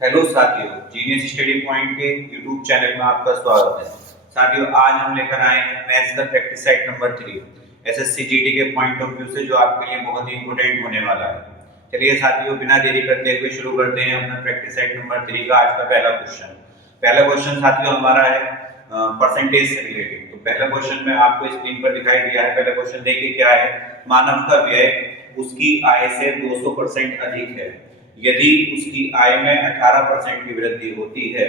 Hello साथियों, genius study point के YouTube channel में आपका स्वागत है। साथियों, आज हम लेकर आए हैं मैथ्स का practice set number 3 SSC GD के पॉइंट ऑफ व्यू से, जो आपके लिए बहुत ही इंपॉर्टेंट होने वाला है। चलिए साथियों, बिना देरी करते हुए शुरू करते हैं अपना प्रैक्टिस सेट नंबर 3 का आज का पहला क्वेश्चन। पहला क्वेश्चन साथियों हमारा है परसेंटेज से रिलेटेड। तो पहला क्वेश्चन में आपको स्क्रीन पर दिखाई दिया है। पहला क्वेश्चन देखिए क्या है। मानव का व्यय उसकी आय से 200% अधिक है। यदि उसकी आय में 18% की वृद्धि होती है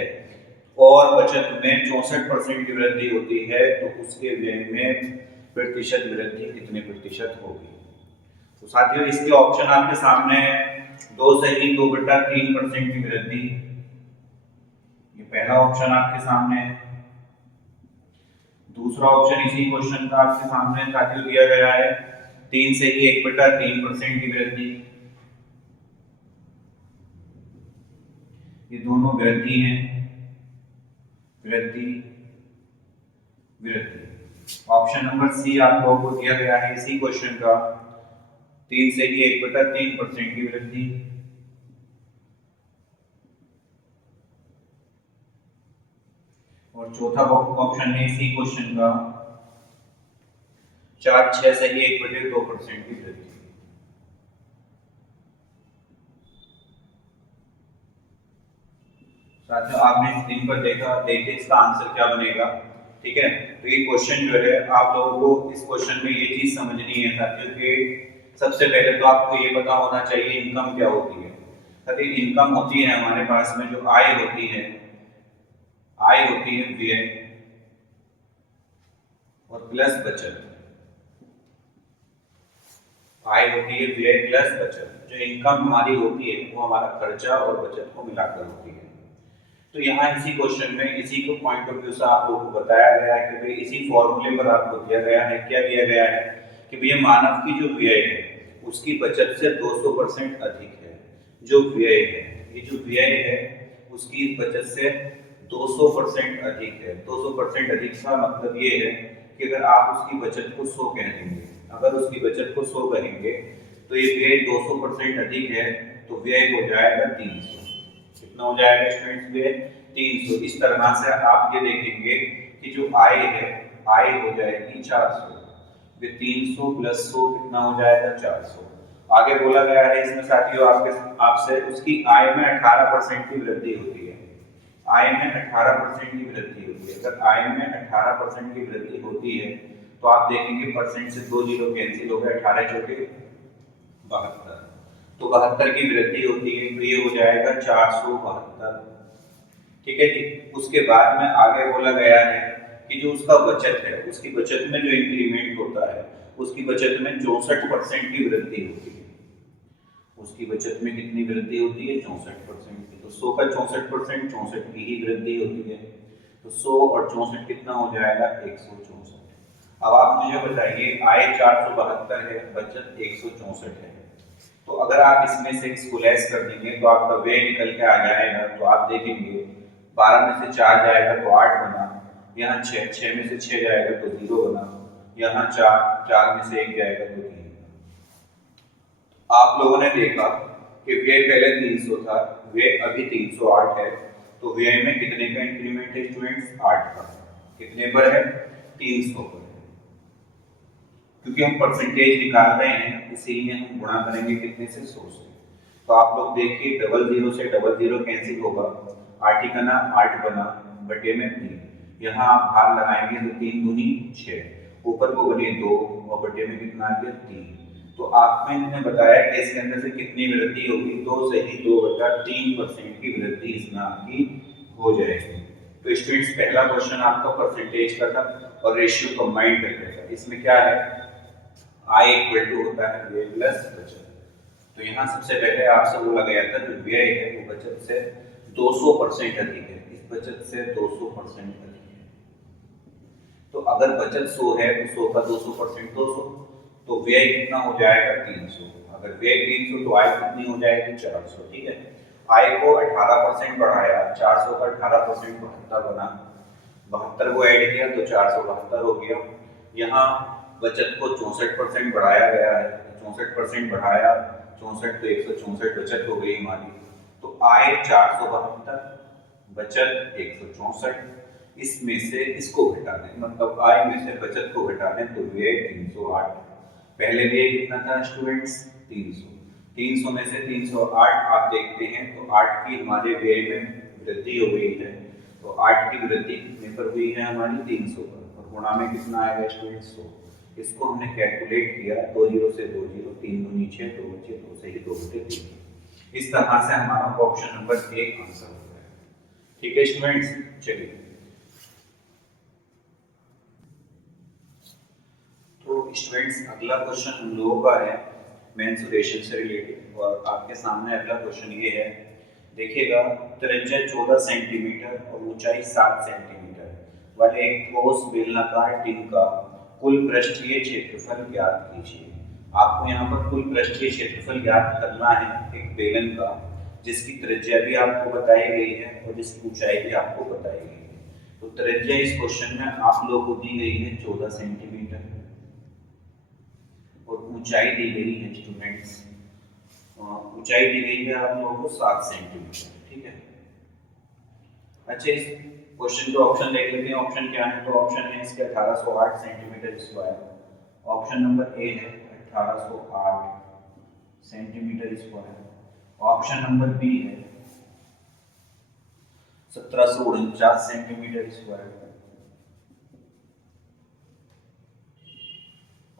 और बचत में 64% की वृद्धि होती है, तो उसके व्यय में प्रतिशत वृद्धि कितने प्रतिशत होगी। तो साथियों, इसके ऑप्शन आपके सामने है। 2 सही 2/3% की वृद्धि, ये पहला ऑप्शन आपके सामने है। दूसरा ऑप्शन इसी क्वेश्चन का आपके सामने साथियों दिया गया है। 3 से ही 1/3% की वृद्धि। ये दोनों वृद्धि हैं, वृद्धि वृद्धि। ऑप्शन नंबर सी आप लोगों को दिया गया है इसी क्वेश्चन का। 3 से ही 1/3% की वृद्धि। और चौथा ऑप्शन है इसी क्वेश्चन का 4/6 से ही 1/2% की वृद्धि। साथियों, आपने स्क्रीन पर देखा, देखिए इसका आंसर क्या बनेगा। ठीक है, तो ये क्वेश्चन जो है, आप लोगों को इस क्वेश्चन में ये चीज समझनी है साथियों कि सबसे पहले तो आपको ये पता होना चाहिए इनकम क्या होती है। साथियों, इनकम होती है हमारे पास में जो आय होती है, आय होती है व्यय और प्लस बचत। आय होती है व्यय प्लस बचत। जो इनकम हमारी होती है वो हमारा खर्चा और बचत को मिलाकर होती है। तो यहाँ इसी क्वेश्चन में इसी को पॉइंट ऑफ व्यू से आप लोगों को बताया गया है कि भाई इसी फॉर्मूले पर आपको दिया गया है, क्या दिया गया है कि भैया मानव की जो व्यय है उसकी बचत से 200% अधिक है। जो व्यय है, ये जो व्यय है उसकी बचत से 200% अधिक है। 200% अधिक का मतलब ये है कि अगर आप उसकी बचत को 100 कह देंगे, अगर उसकी बचत को 100 कहेंगे तो ये व्यय 200% अधिक है, तो व्यय हो जाएगा 300। कितना हो जाएगा स्टूडेंट्स व्यय? 300। इस तरह से आप ये देखेंगे कि जो आय है, आय हो जाएगी 400। 300 प्लस 100 कितना हो जाएगा? 400। आगे बोला गया है इसमें साथियों आपसे उसकी आय में 18% की वृद्धि होती है। आय में 18% की वृद्धि होती है। अगर आय में 18% की वृद्धि होती है तो आप देखेंगे परसेंट से 2 जीरो कैंसिल हो गए, 18 चौके 72। तो 72 की वृद्धि होती है, तो ये हो जाएगा 472। ठीक है जी। उसके बाद में आगे बोला गया है कि जो उसका बचत है, उसकी बचत में जो इंक्रीमेंट होता है, उसकी बचत में 64% की वृद्धि होती है। उसकी बचत में कितनी वृद्धि होती है? 64% की। तो 100 का 64%, 64 की ही वृद्धि होती है। तो 100 और 64 कितना हो जाएगा? 164। अब आप मुझे बताइए, आय 472 है, बचत 164 है। तो अगर आप इसमें से इसको लेस कर देंगे तो आपका व्यय निकल के आ जाएगा। तो आप देखेंगे 12 में से 4 जाएगा तो 8 बना, यहाँ 6 में से 6 जाएगा तो 0 बना, यहाँ 4 में से 1 जाएगा तो 3। आप लोगों ने देखा कि व्यय पहले 300 था, व्यय अभी 308 है। तो व्यय में कितने का इंक्रीमेंट है स्टूडेंट्स? 8 का। कितने पर है? 300 पर है। क्योंकि हम परसेंटेज निकाल रहे हैं, इसीलिए हम गुणा करेंगे कितने से? 100 से। तो आप लोग देखिए, डबल जीरो से डबल जीरो कैंसिल होगा, 8 ही का ना 8 बना, बटे में 3। यहाँ आप भाग लगाएंगे तो 3 दूनी 6, ऊपर को बने 2 और बटे में कितना आ गया? 3। तो आपने इन्हें बताया कि इसके अंदर से कितनी वृद्धि होगी, 2 से ही 2/3% की वृद्धि इसमें आपकी हो जाएगी। तो स्टूडेंट्स, पहला क्वेश्चन आपका परसेंटेज का था और रेशियो कंबाइंड करके था। इसमें क्या है? आय इक्वल टू होता है व्यय प्लस बचत। तो यहाँ सबसे पहले आपसे बोला गया था जो व्यय है वो बचत से 200% अधिक है। इस बचत से 200% अधिक है। तो अगर बचत 100 है तो 100 का 200% 200, तो व्यय कितना हो जाएगा? 300। अगर व्यय 300 तो आय कितनी हो जाएगी? 400। ठीक है, आय को 18% बढ़ाया, 400 का 18% 72 बना, 72 को ऐड किया तो 472 हो गया। यहाँ बचत को 64% बढ़ाया गया है, 64% बढ़ाया 64 तो 164 बचत हो गई हमारी। तो आय 472, बचत 164, इसमें से इसको घटा दें, मतलब आय में से बचत को घटा दें तो व्यय 308। पहले व्यय कितना था स्टूडेंट्स? 300। 300 में से 308 आप देखते हैं तो 8 की हमारे व्यय में वृद्धि हो गई है, तो 8 की वृद्धि कितने पर हुई है हमारी? 300 पर, और गुणा में कितना आएगा स्टूडेंट्स? 100। इसको हमने कैलकुलेट किया, 2 0 से 2 0, 3 दूनी 6, 2 बचे 2 से ही 2 बटे 3। इस तरह से हमारा ऑप्शन नंबर 1 आंसर हो गया। ठीक है स्टूडेंट्स, चलिए तो स्टूडेंट्स अगला क्वेश्चन हम लोगों का है मेंसुरेशन से रिलेटेड, और आपके सामने अगला क्वेश्चन ये है, देखिएगा त्रिज्या 14 सेंटीमीटर और ऊंचाई 7 सेंटीमीटर वाले एक ठोस बेलनाकार टिन का कुल पृष्ठीय क्षेत्रफल ज्ञात कीजिए। आपको यहाँ पर कुल पृष्ठीय क्षेत्रफल ज्ञात करना है एक बेलन का, जिसकी त्रिज्या भी आपको बताई गई है और जिसकी ऊंचाई भी आपको बताई गई है। तो त्रिज्या इस क्वेश्चन में आप लोगों को दी गई है 14 सेंटीमीटर और ऊंचाई दी गई है स्टूडेंट्स, ऊंचाई दी गई है आप लोगों को 7 सेंटीमीटर। ठीक है, अच्छा इस क्वेश्चन के ऑप्शन देख लेते हैं। ऑप्शन क्या है? तो ऑप्शन है इसके 1808 centimeter square, option number A है 1808 centimeter square, option number B है 1749 centimeter square,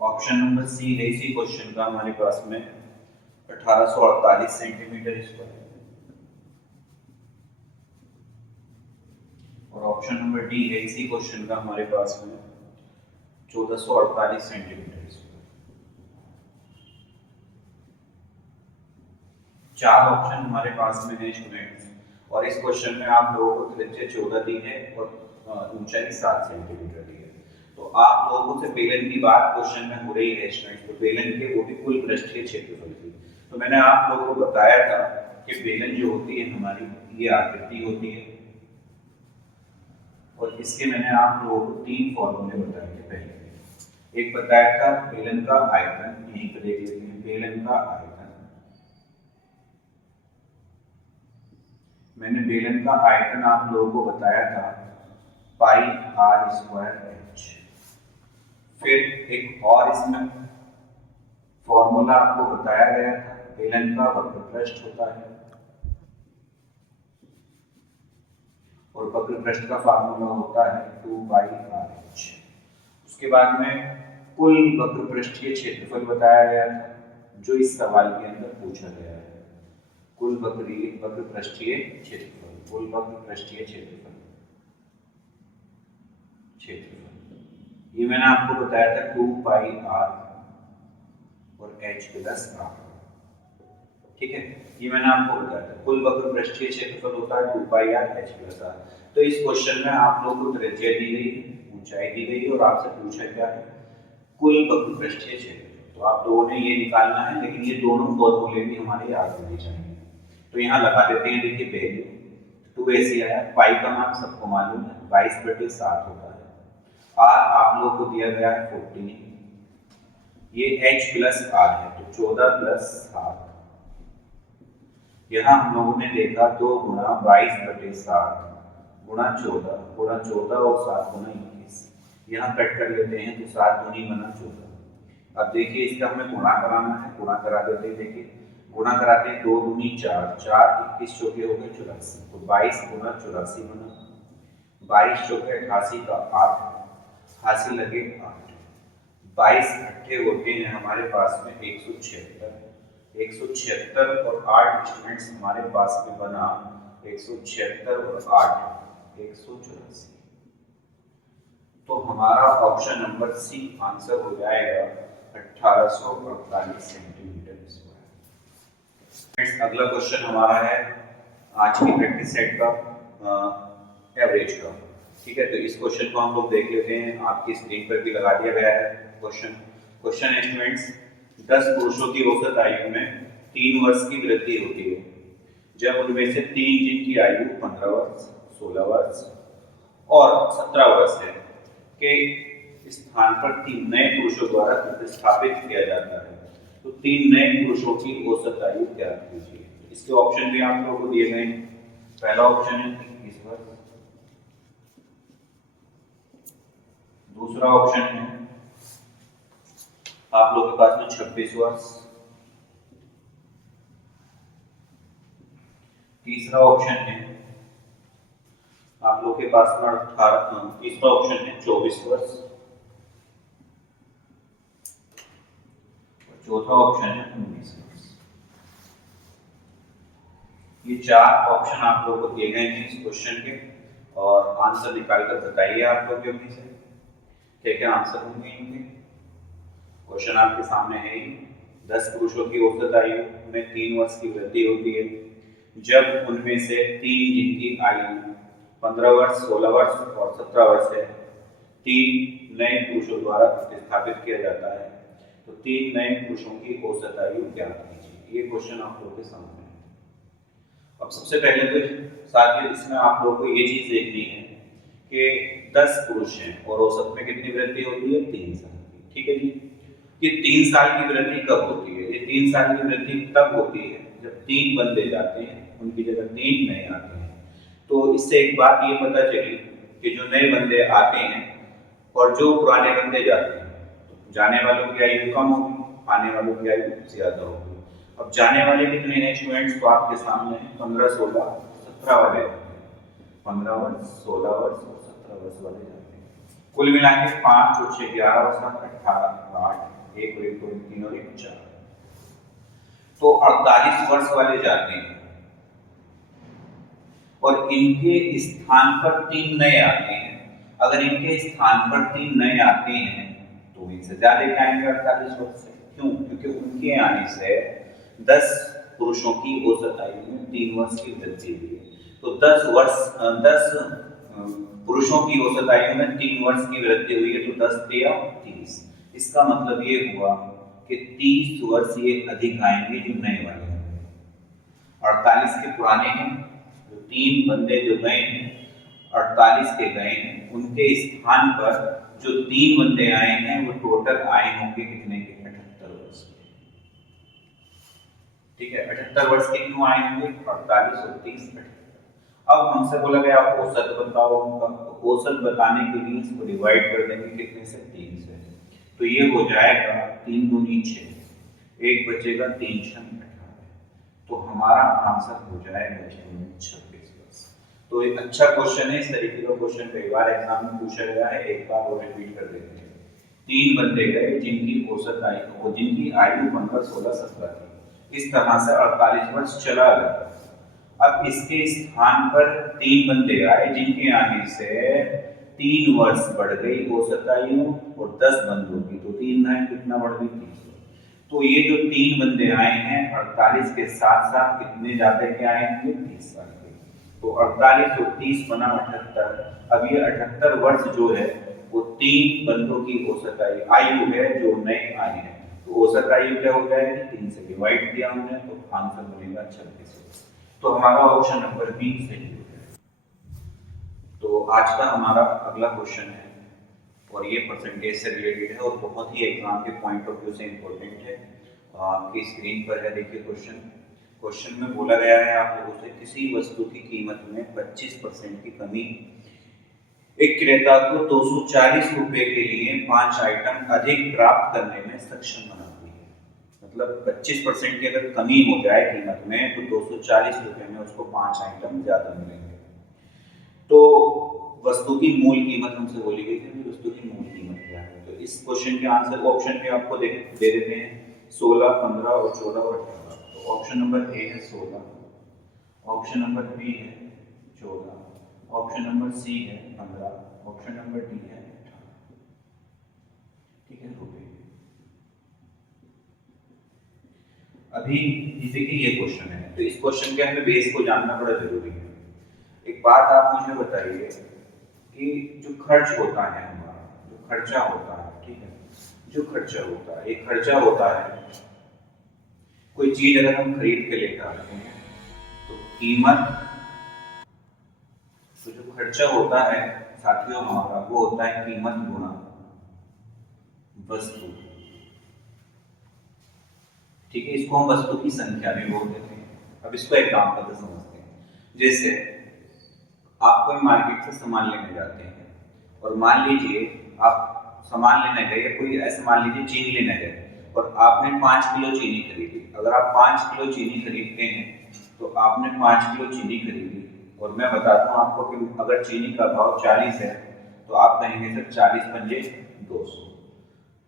option number C है इसी क्वेश्चन का हमारे पास में 1848 सेंटीमीटर स्क्वायर, और ऑप्शन नंबर डी है इसी क्वेश्चन का हमारे पास में 1448 सेंटीमीटर स्क्वायर। 4 ऑप्शन हमारे पास में है स्टूडेंट्स, और इस क्वेश्चन में आप लोगों को त्रिज्या 14 दी है और ऊंचाई 7 सेंटीमीटर दी है। तो आप लोगों से बेलन की बात क्वेश्चन में हो रही है स्टूडेंट्स, तो बेलन के वो भी कुल पृष्ठीय क्षेत्रफल की। तो मैंने आप लोगों को बताया था कि बेलन जो होती है हमारी ये आकृति होती है, और इसके मैंने आप लोगों को 3 फॉर्मूले बताए थे पहले। एक बताया था बेलन का आयतन, यहीं पर देख लेते हैं बेलन का आयतन, मैंने बेलन का आयतन आप लोगों को बताया था पाई आर स्क्वायर एच। फिर एक और इसमें फॉर्मूला आपको बताया गया था, बेलन का वक्रपृष्ठ होता है और वक्रपृष्ठ का फार्मूला होता है 2 पाई आर एच। उसके बाद में कुल वक्रपृष्ठीय क्षेत्रफल बताया गया था जो इस सवाल के अंदर पूछा गया है, कुल वक्रपृष्ठीय क्षेत्रफल, कुल वक्रपृष्ठीय क्षेत्रफल ये मैंने आपको बताया था 2 पाई आर और एच प्लस आर। ठीक है, ये मैंने आपको बताया था कुल वक्रपृष्ठीय क्षेत्रफल होता है 2 पाई आर एच प्लस आर। तो इस क्वेश्चन में आप लोगों को त्रिज्या दी गई है, ऊंचाई दी गई है, और आपसे पूछा क्या है? कुल वक्रपृष्ठीय क्षेत्रफल। तो आप लोगों ने ये निकालना है, लेकिन ये दोनों फॉर्मूले भी हमारे याद होने चाहिए। तो यहाँ लगा देते हैं, देखिए वैल्यू 2 ऐसे आया, पाई का मान सबको मालूम है 22/7 होता है, आर आप लोग को दिया गया है 14, ये h प्लस आर है तो 14 प्लस 7। यहाँ हम लोगों ने देखा 2 गुणा 22/7 गुणा 14 और 7 गुणा 21, यहाँ कट कर लेते हैं तो 7 दूनी बना 14। अब देखिए इसका हमें गुणा कराना है, गुणा करा देते हैं, देखिए गुणा कराते हैं 2 दूनी 4, 4 21 चौके हो गए 84, तो 22 गुणा 84 बना, 22 चौके 88 का 8, हासिल लगे 8, 22 अट्ठे होते हैं हमारे पास में 176, 176 और 8 स्टूडेंट्स हमारे पास में बना 176 और 8 184। तो हमारा ऑप्शन नंबर सी आंसर हो जाएगा 1848 सेंटीमीटर स्क्वायर। अगला क्वेश्चन हमारा है आज की प्रैक्टिस सेट का एवरेज का। ठीक है, तो इस क्वेश्चन को हम लोग देख लेते हैं, आपकी स्क्रीन पर भी लगा दिया गया है क्वेश्चन है स्टूडेंट्स, 10 पुरुषों की औसत आयु में 3 वर्ष की वृद्धि होती है जब उनमें से 3 जिनकी आयु 15 वर्ष, 16 वर्ष और 17 वर्ष है के स्थान पर 3 नए पुरुषों द्वारा प्रतिस्थापित किया जाता है। तो 3 नए पुरुषों की औसत आयु ज्ञात कीजिए। इसके ऑप्शन भी आप लोगों को दिए गए हैं। पहला ऑप्शन है 21 वर्ष, दूसरा ऑप्शन है आप लोगों के पास में 26 वर्ष, तीसरा ऑप्शन है आप लोग के पास में 18, तीसरा ऑप्शन है 24 वर्ष, और चौथा ऑप्शन है 19 वर्ष। ये 4 ऑप्शन आप लोगों को दिए गए हैं इस क्वेश्चन के, और आंसर निकाल कर बताइए आप लोग जल्दी से क्या क्या आंसर होंगे इनके। क्वेश्चन आपके सामने है ही। 10 पुरुषों की औसत आयु में 3 वर्ष की वृद्धि होती है जब उनमें से 3 जिनकी आयु 15 वर्ष, 16 वर्ष और 17 वर्ष है 3 नए पुरुषों द्वारा प्रतिस्थापित किया जाता है। तो 3 नए पुरुषों की औसत आयु ज्ञात कीजिए। ये क्वेश्चन आप लोगों के सामने है। अब सबसे पहले तो साथियों इसमें आप लोगों को ये चीज देखनी है कि 10 पुरुष हैं और औसत में कितनी वृद्धि होती है? 3 साल की। ठीक है जी। ये 3 साल की वृद्धि कब होती है? ये 3 साल की वृद्धि तब होती है जब 3 बंदे जाते हैं, उनकी जगह 3 नए आते हैं। तो इससे एक बात ये पता चली कि जो नए बंदे आते हैं और जो पुराने बंदे जाते हैं, तो जाने वालों की आयु कम होगी, आने वालों की आयु ज्यादा होगी। अब जाने वाले कितने हैं स्टूडेंट्स? तो आपके सामने 15, 16, 17 वाले 15 वर्ष, 16 वर्ष और 17 वर्ष वाले जाते हैं। कुल मिला के 5 और 6 11 और 7 18 8 1 और 1 2 3 और 1 4, तो 48 वर्ष वाले जाते हैं और इनके स्थान पर 3 नए आते हैं। अगर इनके स्थान पर 3 नए आते हैं तो इनसे ज्यादा आएंगे 48 वर्ष से। क्यों? क्योंकि उनके आने से 10 पुरुषों की औसत आयु में 3 वर्ष की वृद्धि हुई है। तो 10 पुरुषों की औसत आयु में 3 वर्ष की वृद्धि हुई है, तो 10 3 30। इसका मतलब ये हुआ कि 30 वर्ष ये अधिक आएंगे जो नए वाले हैं। 48 के पुराने हैं, जो 3 बंदे जो गए हैं 48 के गए हैं, उनके स्थान पर जो 3 बंदे आए हैं वो टोटल आए होंगे कितने के? 78 वर्ष के। ठीक है, 78 वर्ष के क्यों आए होंगे? 48 और 30 78। अब हमसे बोला गया औसत बताओ उनका, तो औसत बताने के लिए इसको डिवाइड कर देंगे कितने से? 3 से। तो ये हो जाएगा 3 दूनी 6, 1 बचेगा 3 6 18, तो हमारा आंसर हो जाएगा 26 वर्ष। तो एक अच्छा क्वेश्चन है, इस तरीके का क्वेश्चन कई बार एग्जाम में पूछा गया है। एक बार और रिपीट कर देते हैं। 3 बंदे गए जिनकी औसत आयु, जिनकी आयु 15 16 17 थी, इस तरह से 48 वर्ष चला गया। अब इसके स्थान पर 3 बंदे आए जिनके आने से 3 वर्ष बढ़ गई औसत आयु और 10 बंदों की, तो 3 नए कितना बढ़ गई? 30। तो ये जो 3 बंदे आए हैं 48 के साथ साथ कितने जाते के आएंगे? 30 साल के। तो 48 और 30 बना 78। अब ये 78 वर्ष जो है वो 3 बंदों की औसत आयु है जो नए आए हैं। तो औसत आयु क्या हो जाएगी? 3 से डिवाइड किया हमने, तो आंसर बनेगा 26 वर्ष। तो हमारा ऑप्शन नंबर बी सही हो गया। तो आज का हमारा अगला क्वेश्चन है और ये परसेंटेज से रिलेटेड है और बहुत ही एग्जाम के पॉइंट ऑफ व्यू से इंपॉर्टेंट है। आपकी स्क्रीन पर है, देखिए क्वेश्चन में बोला गया है आप लोगों से किसी वस्तु की कीमत में 25% की कमी एक क्रेता को 240 रुपए के लिए 5 आइटम अधिक प्राप्त करने में सक्षम बनाती है। मतलब 25% की अगर कमी हो जाए कीमत में तो 240 रुपए में उसको 5 आइटम ज्यादा मिलेंगे। तो वस्तु की मूल कीमत हमसे बोली गई थी, वस्तु की मूल कीमत क्या है? तो इस क्वेश्चन के आंसर ऑप्शन पे आपको दे देते हैं 16, 15 और 14 और 18। तो ऑप्शन नंबर ए है 16, ऑप्शन नंबर बी है 14, ऑप्शन नंबर सी है 15, ऑप्शन नंबर डी है 18। ठीक है रुपए। अभी देखिए ये क्वेश्चन है, तो इस क्वेश्चन के हमें बेस को जानना बड़ा जरूरी है। एक बात आप मुझे बताइए कि जो खर्च होता है हमारा, जो खर्चा होता है, ठीक है, जो खर्चा होता है, एक खर्चा होता है कोई चीज अगर हम खरीद के लेकर आते हैं तो कीमत, तो जो खर्चा होता है साथियों हमारा वो होता है कीमत गुणा वस्तु। ठीक है, इसको हम वस्तु की संख्या भी बोल देते हैं। अब इसको एग्जाम्पल से समझते हैं। जैसे आप कोई मार्केट से सामान लेने जाते हैं और मान लीजिए आप सामान लेने गए, कोई ऐसे मान लीजिए चीनी लेने गए और आपने 5 किलो चीनी खरीदी। अगर आप 5 किलो चीनी खरीदते हैं तो आपने 5 किलो चीनी खरीदी और मैं बताता हूँ आपको कि अगर चीनी का भाव 40 है तो आप कहेंगे सर 40 पंजे 200,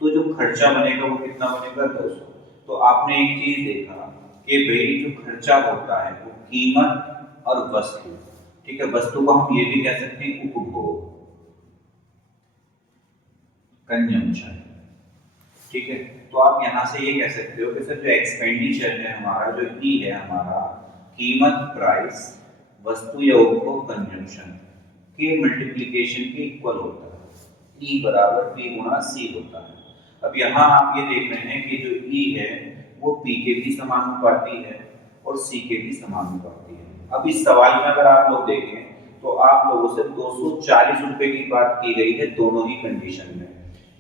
तो जो खर्चा बनेगा वो कितना बनेगा 200। तो आपने एक चीज देखा कि भाई जो खर्चा होता है वो कीमत और वस्तु, ठीक है, वस्तु को हम ये भी कह सकते हैं उपभोग, कंजम्पशन, ठीक है। तो आप यहां से ये कह सकते हो कि सर जो एक्सपेंडिचर है हमारा, जो ई है हमारा, कीमत प्राइस, वस्तु या उपभोग कंजम्पशन के मल्टीप्लिकेशन के इक्वल होता है। ई बराबर पी गुणा सी होता है। अब यहाँ आप ये देख रहे हैं कि जो ई है वो पी के भी समानुपाती है और सी के भी समानुपाती है। अब इस सवाल में अगर आप लोग देखें तो आप लोगों से 240 रुपए की बात की गई है दोनों ही कंडीशन में।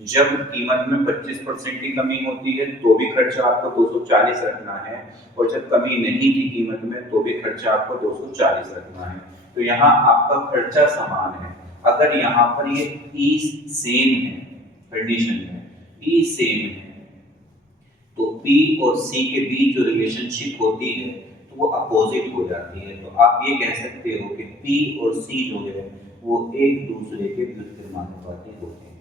जब कीमत में 25% की कमी होती है तो भी खर्चा आपको 240 रखना है, और जब कमी नहीं थी कीमत में तो भी खर्चा आपको 240 रखना है। तो यहाँ आपका खर्चा समान है। अगर यहाँ पर ये ई सेम है, कंडीशन में ई सेम है, तो P और C के बीच जो रिलेशनशिप होती है तो वो अपोजिट हो जाती है। तो आप ये कह सकते हो कि P और C जो है वो एक दूसरे के व्युत्क्रमानुपाती होते हैं।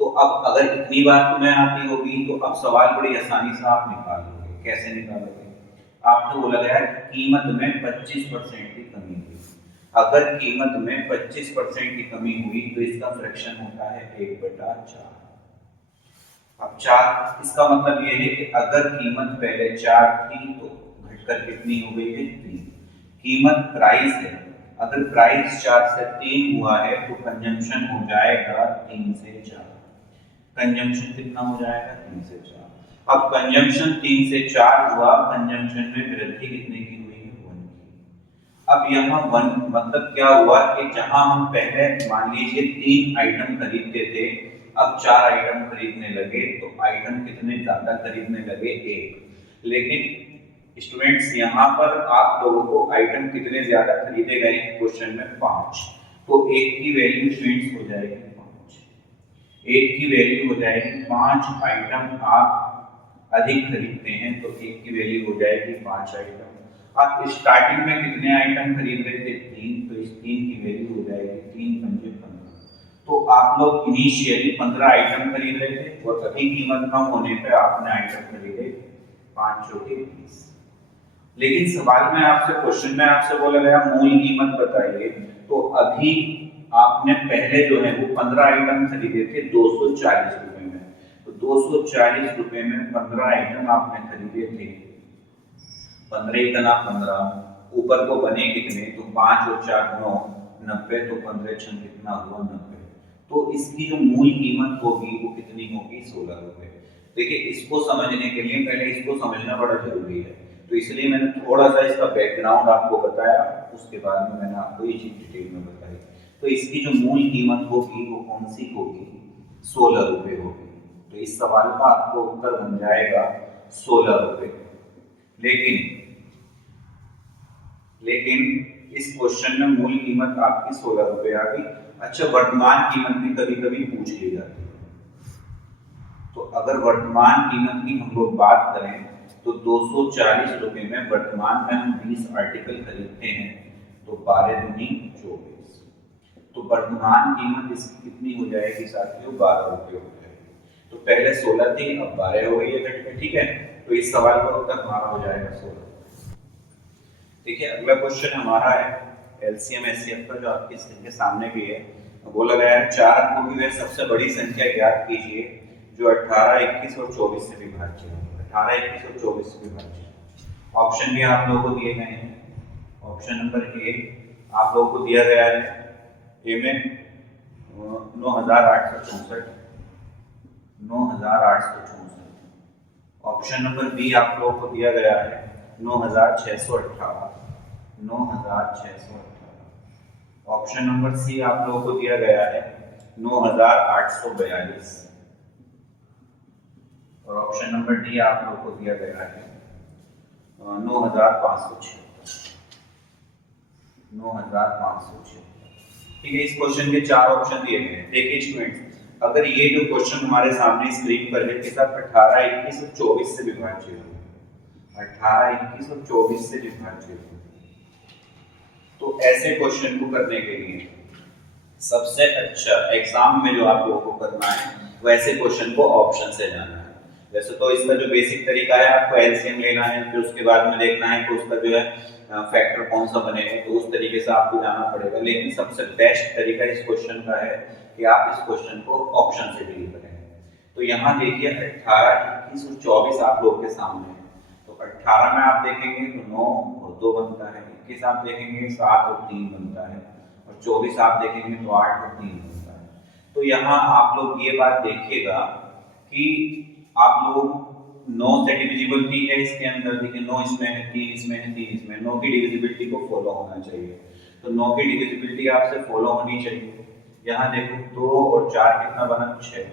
तो अब अगर इतनी बात तुम्हें आती होगी तो अब सवाल बड़ी आसानी से आप निकाल लोगे। कैसे निकालोगे? आपने बोला गया कि कीमत में 25% की कमी हुई। अगर कीमत में 25% की कमी हुई तो इसका फ्रैक्शन होता है 1/4। अब 4, इसका मतलब यह है कि अगर कीमत पहले 4 थी तो घटकर कितनी हो गई है 3। कीमत प्राइस है, अगर प्राइस 4 से 3 हुआ है तो कंजम्पशन हो जाएगा 3 से 4। कंजम्पशन कितना हो जाएगा 3 से 4। अब कंजम्पशन 3 से 4 हुआ, कंजम्पशन में वृद्धि कितने की हुई है 1 की। अब यहाँ 1 मतलब क्या हुआ कि जहां हम पहले मान लीजिए 3 आइटम खरीदते थे, अब 4 आइटम खरीदने लगे तो आइटम कितने ज्यादा खरीदने लगे 1। लेकिन स्टूडेंट्स यहाँ पर आप लोगों को आइटम कितने ज्यादा खरीदे गए क्वेश्चन में 5, तो 1 की वैल्यू स्टूडेंट्स हो जाएगी 5। 1 की वैल्यू हो जाएगी 5 आइटम आप अधिक खरीदते हैं तो 1 की वैल्यू हो जाएगी 5 आइटम। आप स्टार्टिंग में कितने आइटम खरीद रहे थे 3, तो इस 3 की वैल्यू हो जाएगी 3 पंजे 15। तो आप लोग इनिशियली 15 आइटम खरीद रहे थे और अभी कीमत कम होने पे आपने आइटम खरीदे 5 चौके 20। लेकिन सवाल में आपसे, क्वेश्चन में आपसे बोला गया मूल कीमत बताइए, तो अभी आपने पहले जो है वो 15 आइटम खरीदे थे 240 रुपए में, तो 240 रुपए में 15 आइटम आपने खरीदे थे। 15 इतना 15, ऊपर को बने कितने, तो 5 और 4 9, 90, तो 15 छन कितना हुआ 90। तो इसकी जो मूल कीमत होगी वो कितनी होगी 16 रुपए। देखिए इसको समझने के लिए पहले इसको समझना बड़ा जरूरी है, तो इसलिए मैंने थोड़ा सा इसका बैकग्राउंड आपको बताया, उसके बाद में मैंने आपको ये चीज डिटेल में बताई। तो इसकी जो मूल कीमत होगी वो कौन सी होगी 16 रुपए होगी। तो इस सवाल का आपको उत्तर बन जाएगा 16 रुपए। लेकिन इस क्वेश्चन में मूल कीमत आपकी 16 रुपए आ गई। अच्छा, वर्तमान कीमत भी कभी कभी पूछ ली जाती है, तो अगर वर्तमान कीमत की हम लोग बात करें तो 240 रुपए में वर्तमान में हम 20 आर्टिकल खरीदते हैं, तो 12 दूनी 24, तो वर्तमान कीमत इसकी कितनी हो जाएगी साथियों 12 रुपए हो जाएगी। तो पहले 16 थी, अब 12 हो गई है घट के, ठीक है। तो इस सवाल का उत्तर हमारा हो जाएगा 16। देखिए अगला क्वेश्चन हमारा है एलसीएम एचसीएफ का, जो आपकी स्क्रीन के सामने भी है। बोला गया है 4 अंकों की वह सबसे बड़ी संख्या ज्ञात कीजिए जो 18, 21 और 24 से विभाज्य है। 18, 21 और 24 से विभाज्य है। ऑप्शन भी आप लोगों को दिए गए हैं। ऑप्शन नंबर ए आप लोगों को दिया गया है, ए में 9864, 9864। ऑप्शन नंबर बी आप लोगों को दिया गया है 9618, 9618। ऑप्शन नंबर सी आप लोगों को दिया गया है 9842, और ऑप्शन नंबर डी आप लोगों को दिया गया है 9,576। ठीक है, इस क्वेश्चन के 4 ऑप्शन दिए गए हैं। देखिए स्टूडेंट्स, अगर ये जो क्वेश्चन हमारे सामने स्क्रीन पर है कि सब 18, 21 और 24 से विभाज्य हो, 18, 21 और 24 से विभाज्य हो, तो ऐसे क्वेश्चन को करने के लिए सबसे अच्छा एग्जाम में जो आप लोगों को करना है वैसे क्वेश्चन को ऑप्शन से जाना है। वैसे तो इसका जो बेसिक तरीका है, आपको एलसीएम लेना है, फिर उसके बाद में देखना है कि उसका जो है फैक्टर कौन सा बनेगा, तो उस तरीके से आपको जाना पड़ेगा। लेकिन सबसे बेस्ट तरीका इस क्वेश्चन का है कि आप इस क्वेश्चन को ऑप्शन से डील करें। तो यहाँ देखिए 18, 21 और 24 आप लोग के सामने है। तो 18 में आप देखेंगे तो 9 और 2 बनता है, 21 आप देखेंगे 7 और 3 बनता है, और 24 आप देखेंगे तो 8 और 3 बनता है। तो यहाँ आप लोग ये बात देखिएगा कि आप लोग 9 से डिविजिबिलिटी है इसके अंदर, देखिए 9 इसमें है, 3 इसमें है, 3 इसमें, 9 की डिविजिबिलिटी को फॉलो होना चाहिए। तो 9 की डिविजिबिलिटी आपसे फॉलो होनी चाहिए। यहाँ देखो 2 और 4 कितना बना 6,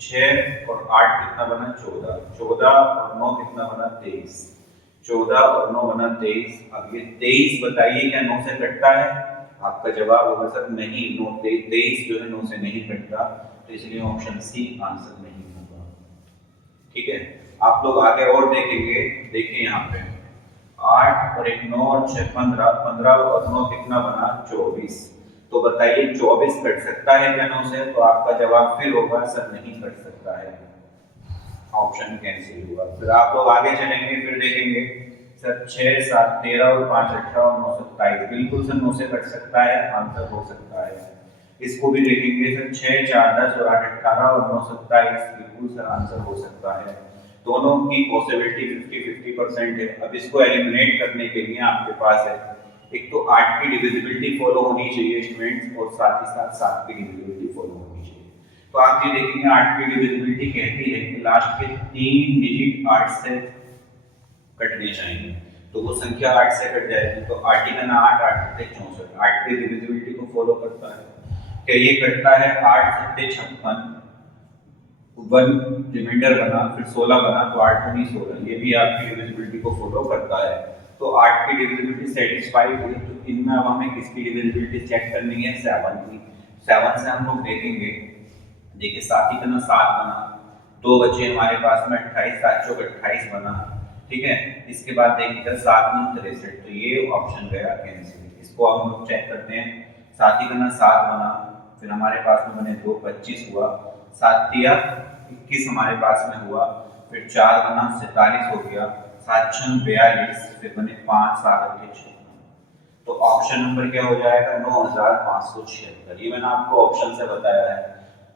6 और 8 कितना बना 14, 14 और 9 कितना बना 23, 14 और 9 बना 23। अब ये 23 बताइए क्या 9 से कटता है? आपका जवाब होगा सर नहीं, 9 23 जो है 9 से नहीं कटता, तो इसलिए ऑप्शन सी आंसर नहीं होगा। ठीक है, आप लोग आगे और देखेंगे, देखिए यहाँ पे 8 और 1 9 और 6 15, 15 और 9 कितना बना 24। तो बताइए 24 कट सकता है क्या 9 से? तो आपका जवाब फिर होगा सर नहीं कट सकता है, ऑप्शन कैंसिल हुआ। फिर आप लोग आगे चलेंगे, फिर देखेंगे सर 6 7 13 और 5 18 और 9 27, बिल्कुल सर 9 से कट सकता है, आंसर हो सकता है। इसको भी देखेंगे सर 6 4 10 और 8 18 और 9 27, बिल्कुल सर आंसर हो सकता है। दोनों की पॉसिबिलिटी 50-50% है। अब इसको एलिमिनेट करने के लिए आपके पास है, एक तो 8 की डिविजिबिलिटी फॉलो होनी चाहिए स्टूडेंट्स, और साथ ही साथ 7 की डिविजिबिलिटी फॉलो होनी चाहिए। तो आप ये देखेंगे 8 की डिविजिबिलिटी कहती है कि लास्ट के 3 डिजिट 8 से कटने चाहिए, तो वो संख्या 8 से कट जाएगी। तो 8 का ना 8 8 से 64, 8 की डिविजिबिलिटी को फॉलो करता है। क्या ये कटता है? 8 7 56, 1 रिमाइंडर बना, फिर 16 बना, तो 8 दूनी 16, ये भी आपकी डिविजिबिलिटी को फॉलो करता है। तो 8 की डिविजिबिलिटी सेटिस्फाई हुई। तो इनमें अब हमें किसकी डिविजिबिलिटी चेक करनी है? 7 की। 7 से हम लोग देखेंगे, देखिए 7 का ना 7 बना, 2 बचे हमारे पास में 28, 7 चौक 28 बना। ठीक है, इसके बाद देखिएगा 7 9 63, तो ये ऑप्शन गया कैंसिल। इसको हम लोग चेक करते हैं, 7 का ना 7 बना, फिर हमारे पास में बने 2 25 हुआ, 7 तिया 21 हमारे पास में हुआ, फिर 4 बना 47 हो गया, 7 6 42, फिर बने 5 7 8 56। तो ऑप्शन नंबर क्या हो जाएगा? 9576। ये मैंने आपको ऑप्शन से बताया है।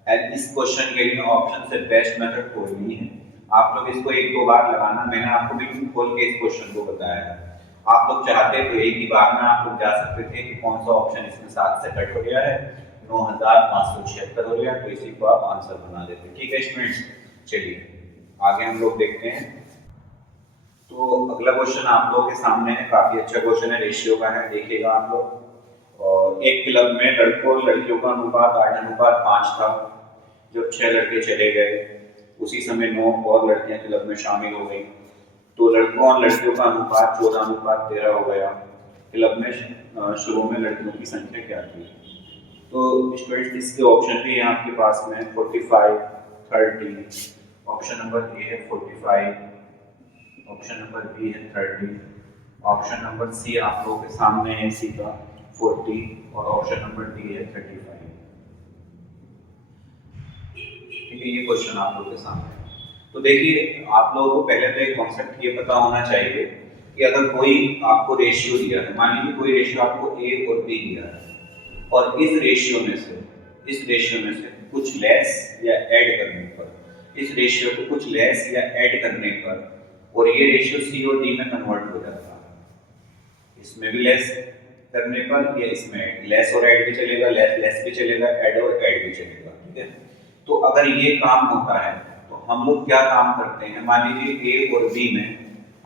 एंड इस क्वेश्चन के लिए ऑप्शन से बेस्ट मेथड कोई नहीं है। आप लोग इसको 1-2 बार लगाना, मैंने आपको बिल्कुल खोल के इस क्वेश्चन को बताया है। आप लोग चाहते तो एक ही बार में आप लोग जा सकते थे कि कौन सा ऑप्शन इसमें 7 से कट हो गया है, 9576 हो गया, तो इसी को आप आंसर बना देते। ठीक है स्टूडेंट्स, चलिए आगे हम लोग देखते हैं। तो अगला क्वेश्चन आप लोगों के सामने है, काफी अच्छा क्वेश्चन है, रेशियो का है, देखिएगा आप लोग। और एक क्लब में लड़कों और लड़कियों का अनुपात 8:5 था। जब 6 लड़के चले गए, उसी समय 9 और लड़कियां क्लब में शामिल हो गई, तो लड़कों और लड़कियों का अनुपात 14:13 हो गया। क्लब में शुरू में लड़कियों की संख्या क्या थी? तो स्टूडेंट्स इसके ऑप्शन भी हैं आपके पास में 45 30, ऑप्शन नंबर ए है 45, ऑप्शन नंबर बी है 30, ऑप्शन नंबर सी आप लोगों के सामने है सी का 40, और ऑप्शन नंबर डी है 35। ठीक है, ये क्वेश्चन आप लोगों के सामने है। तो देखिए आप लोगों को पहले तो एक कॉन्सेप्ट ये पता होना चाहिए कि अगर कोई आपको रेशियो दिया है, मान लीजिए कोई रेशियो आपको ए और बी दिया है, और इस रेशियो में से कुछ लेस या ऐड करने पर, इस रेशियो को कुछ लेस या ऐड करने पर, और ये रेशियो सी और डी में कन्वर्ट हो जाता है, इसमें भी लेस करने पर या इसमें लेस और ऐड भी चलेगा, लेस लेस भी चलेगा, ऐड और ऐड भी चलेगा। ठीक है, तो अगर ये काम होता है तो हम लोग क्या काम करते हैं, मान लीजिए ए और बी में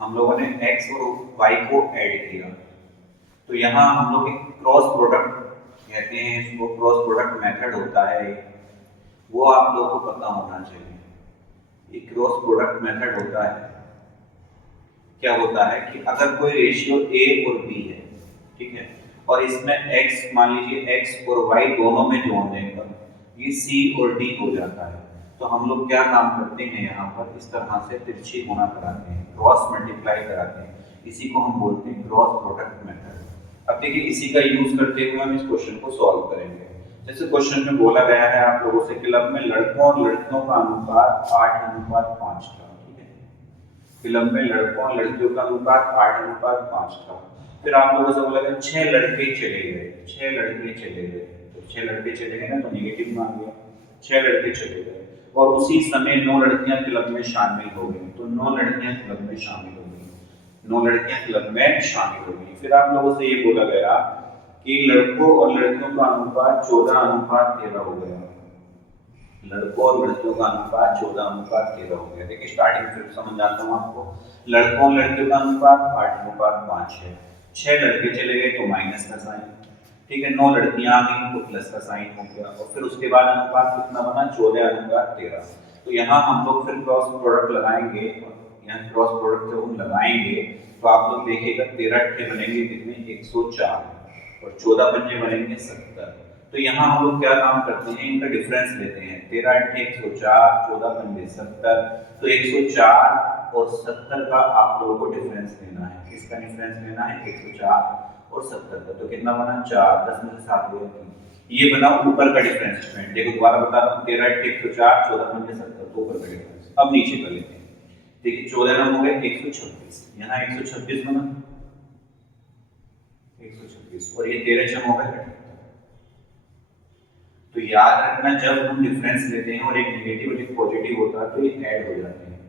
हम लोगों ने एक्स और वाई को ऐड किया, तो यहाँ हम लोग एक क्रॉस प्रोडक्ट कहते हैं इसको, क्रॉस प्रोडक्ट मेथड होता है, वो आप लोगों को पता होना चाहिए। एक क्रॉस प्रोडक्ट मेथड होता है क्या होता है कि अगर कोई रेशियो ए और बी है, ठीक है, और इसमें x मान लीजिए x और y दोनों में जोड़ देंगे ये c और d हो जाता है। तो हम लोग क्या काम करते हैं यहाँ पर, इस तरह से तिरछी गुणा कराते हैं, क्रॉस मल्टीप्लाई कराते हैं, इसी को हम बोलते हैं क्रॉस प्रोडक्ट मेथड। अब देखिए इसी का यूज करते हुए हम इस क्वेश्चन को सॉल्व करेंगे। जैसे क्वेश्चन में बोला गया है आप लोगों से क्लब में लड़कों और लड़कियों का अनुपात 8:5 था, ठीक है, क्लब में लड़कों और लड़कियों का अनुपात 8:5 था। फिर आप लोगों से बोला गया 6 लड़के चले गए, 6 लड़के चले गए, तो 6 लड़के चले गए ना तो नेगेटिव मान लिया, 6 लड़के चले गए और उसी समय 9 लड़कियां क्लब में शामिल हो गई, तो 9 लड़कियां क्लब में शामिल हो गई, 9 लड़कियां क्लब में शामिल हो गई। फिर आप लोगों से ये बोला गया कि लड़कों और लड़कियों का अनुपात 14:13 हो गया, लड़कों और लड़कियों का अनुपात 14:13 हो गया। देखिए स्टार्टिंग फिर समझ आता हूँ आपको, लड़कों और लड़कियों का अनुपात 8:5 है, 6 लड़के चले गए तो माइनस का साइन, ठीक है, 9 लड़कियां आ गई तो प्लस का साइन हो गया, और फिर उसके बाद अनुपात कितना बना 14:13। तो यहाँ हम लोग फिर क्रॉस प्रोडक्ट लगाएंगे, यहाँ क्रॉस प्रोडक्ट जब हम लगाएंगे तो आप लोग देखिएगा 13 अट्ठे बनेंगे कितने 104 और 14 पंजे बनेंगे 70। तो यहाँ हम लोग क्या काम करते हैं, इनका डिफरेंस लेते हैं, 13 अट्ठे 104, 14 पंजे 70, तो 104 और 70 का आप लोगों को डिफरेंस लेना है। किसका डिफरेंस लेना है 104 और 70 का, तो कितना बना 4, 10 में से 7 गया 3, ये बना ऊपर का डिफरेंस स्टूडेंट। देखो दोबारा बता रहा हूँ, 13 अट्ठे 104, 14 पंजे 70, तो ऊपर का डिफरेंस। अब नीचे कर लेते हैं, देखिए 14 नंबर हो गए 126, यहाँ 126 बना 126 और ये 13 जमा हो गए। तो याद रखना जब हम डिफरेंस लेते हैं और एक नेगेटिव और एक पॉजिटिव होता है तो ये ऐड हो जाते हैं,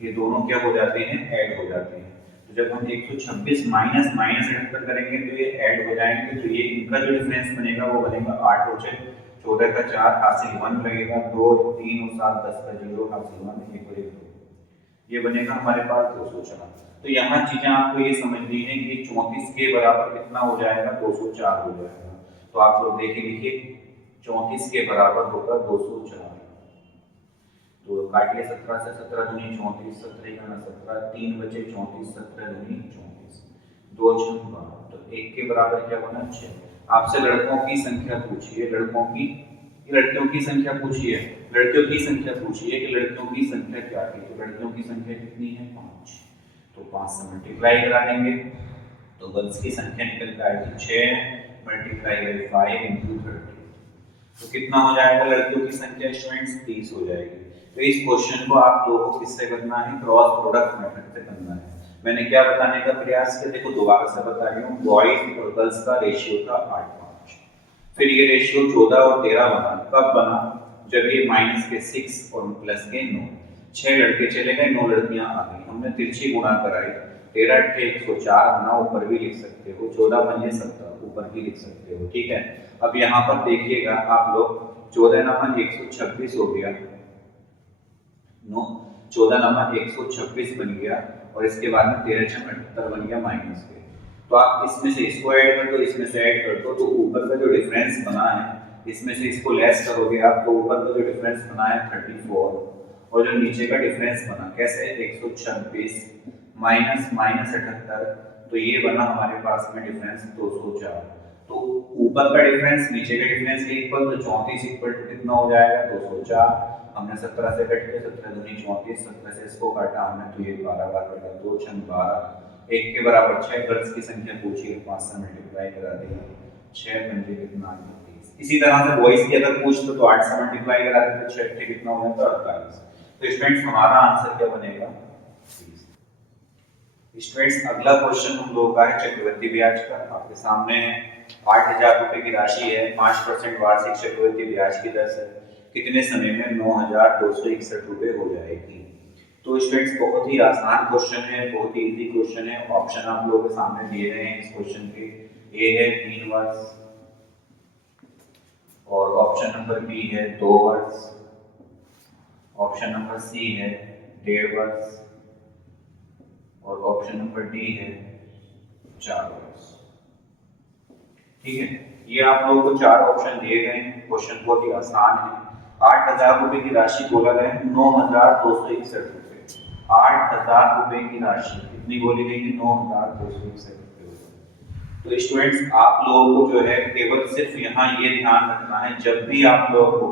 ये दोनों क्या हो जाते हैं ऐड हो जाते हैं। तो जब हम 126 माइनस 78 करेंगे तो ये ऐड हो जाएंगे, तो ये इनका जो डिफरेंस बनेगा वो बनेगा 8 और 6 14 का 4 हासिल 1 लगेगा, 2 3 और 7 10 का 0 हासिल 1 1 और 1 2, ये बनेगा हमारे पास 204। तो यहाँ चीजें आपको ये समझनी है कि 34 के बराबर कितना हो जाएगा 204 हो जाएगा। तो आप लोग देखिए लिखिए 34 के बराबर होगा 204, तो काटिए 17 से, 17 दूनी 34, 17 का 17, 3 बचे 34, 17 दूनी 34, 2 6 12, तो 1 के बराबर क्या बना 6। आपसे लड़कों की संख्या पूछिए, लड़कों की, लड़कियों की संख्या पूछिए, लड़कियों की संख्या पूछिए कि लड़कियों की संख्या क्या है, तो लड़कियों की संख्या कितनी है 5, तो 5 से मल्टीप्लाई करा देंगे तो गर्ल्स की संख्या निकल कर आएगी 6 मल्टीप्लाई बाई 5 इंटू 30, तो कितना हो जाएगा लड़कियों की संख्या स्टूडेंट्स 30 हो जाएगी। तो इस क्वेश्चन को आप लोगों को किससे करना है क्रॉस प्रोडक्ट मेथड से करना है। मैंने क्या बताने का प्रयास किया, देखो दोबारा से बता रही हूँ, बॉयज और गर्ल्स का रेशियो था 8:5, फिर ये रेशियो 14 और 13 बना, कब बना जब ये माइनस के 6 और प्लस के 9, 6 लड़के चले गए 9 लड़कियां आ गई, हमने तिरछी गुणा कराई, 13 अट्ठे 104 बना, ऊपर भी लिख सकते हो, 14 पंजे 70 ऊपर भी लिख सकते हो, ठीक है। अब यहाँ पर देखिएगा आप लोग 14 नंबर 126 हो गया, 14 नंबर 126 बन गया और इसके बाद में 13 6 78 बन गया माइनस के, तो आप इसमें से इसको ऐड कर दो, इसमें से ऐड कर दो, तो ऊपर का जो डिफरेंस बना है इसमें से इसको लेस करोगे आप तो ऊपर का जो डिफरेंस बना है 34 और जो नीचे का डिफरेंस बना कैसे 126 माइनस माइनस 78, तो ये बना हमारे पास में डिफरेंस 204। तो ऊपर का डिफरेंस नीचे का डिफरेंस के इक्वल, तो 34 इक्वल टू कितना हो जाएगा 204, हमने 17 से कट के 17 दूनी 34, 17 से इसको काटा हमने तो ये 12 बार कटा, 2 6 12, 1 के बराबर 6, गर्ल्स की संख्या पूछी है 5 से मल्टीप्लाई करा दिया, 6 पंजे कितना आ गया 30। इसी तरह से बॉयज की अगर पूछते तो 8 से मल्टीप्लाई करा देते, 6 अट्ठे कितना हो जाता 48। तो स्टूडेंट्स हमारा आंसर क्या बनेगा 30। स्टूडेंट्स अगला क्वेश्चन हम लोगों का है चक्रवृद्धि ब्याज का, आपके सामने है 8,000 रुपए की राशि है, 5% वार्षिक चक्रवृद्धि ब्याज की दर से कितने समय में 9,261 रुपए हो जाएगी। तो स्टूडेंट्स बहुत ही आसान क्वेश्चन है, बहुत ही इजी क्वेश्चन है, ऑप्शन आप लोगों के सामने दिए गए हैं इस क्वेश्चन के, ए है 3 वर्ष और ऑप्शन नंबर बी है 2 वर्ष, ऑप्शन नंबर सी है 1.5 वर्ष और ऑप्शन नंबर डी है 4 वर्ष। ठीक है, ये आप लोगों को 4 ऑप्शन दिए गए हैं, क्वेश्चन बहुत ही आसान है। 8,000 रुपए की राशि बोला गया है 9,261 रुपए, 8,000 रुपए की राशि कितनी बोली गई थी, 9,261 रुपये। तो स्टूडेंट्स आप लोगों को जो है केवल सिर्फ यहाँ ये ध्यान रखना है, जब भी आप लोगों को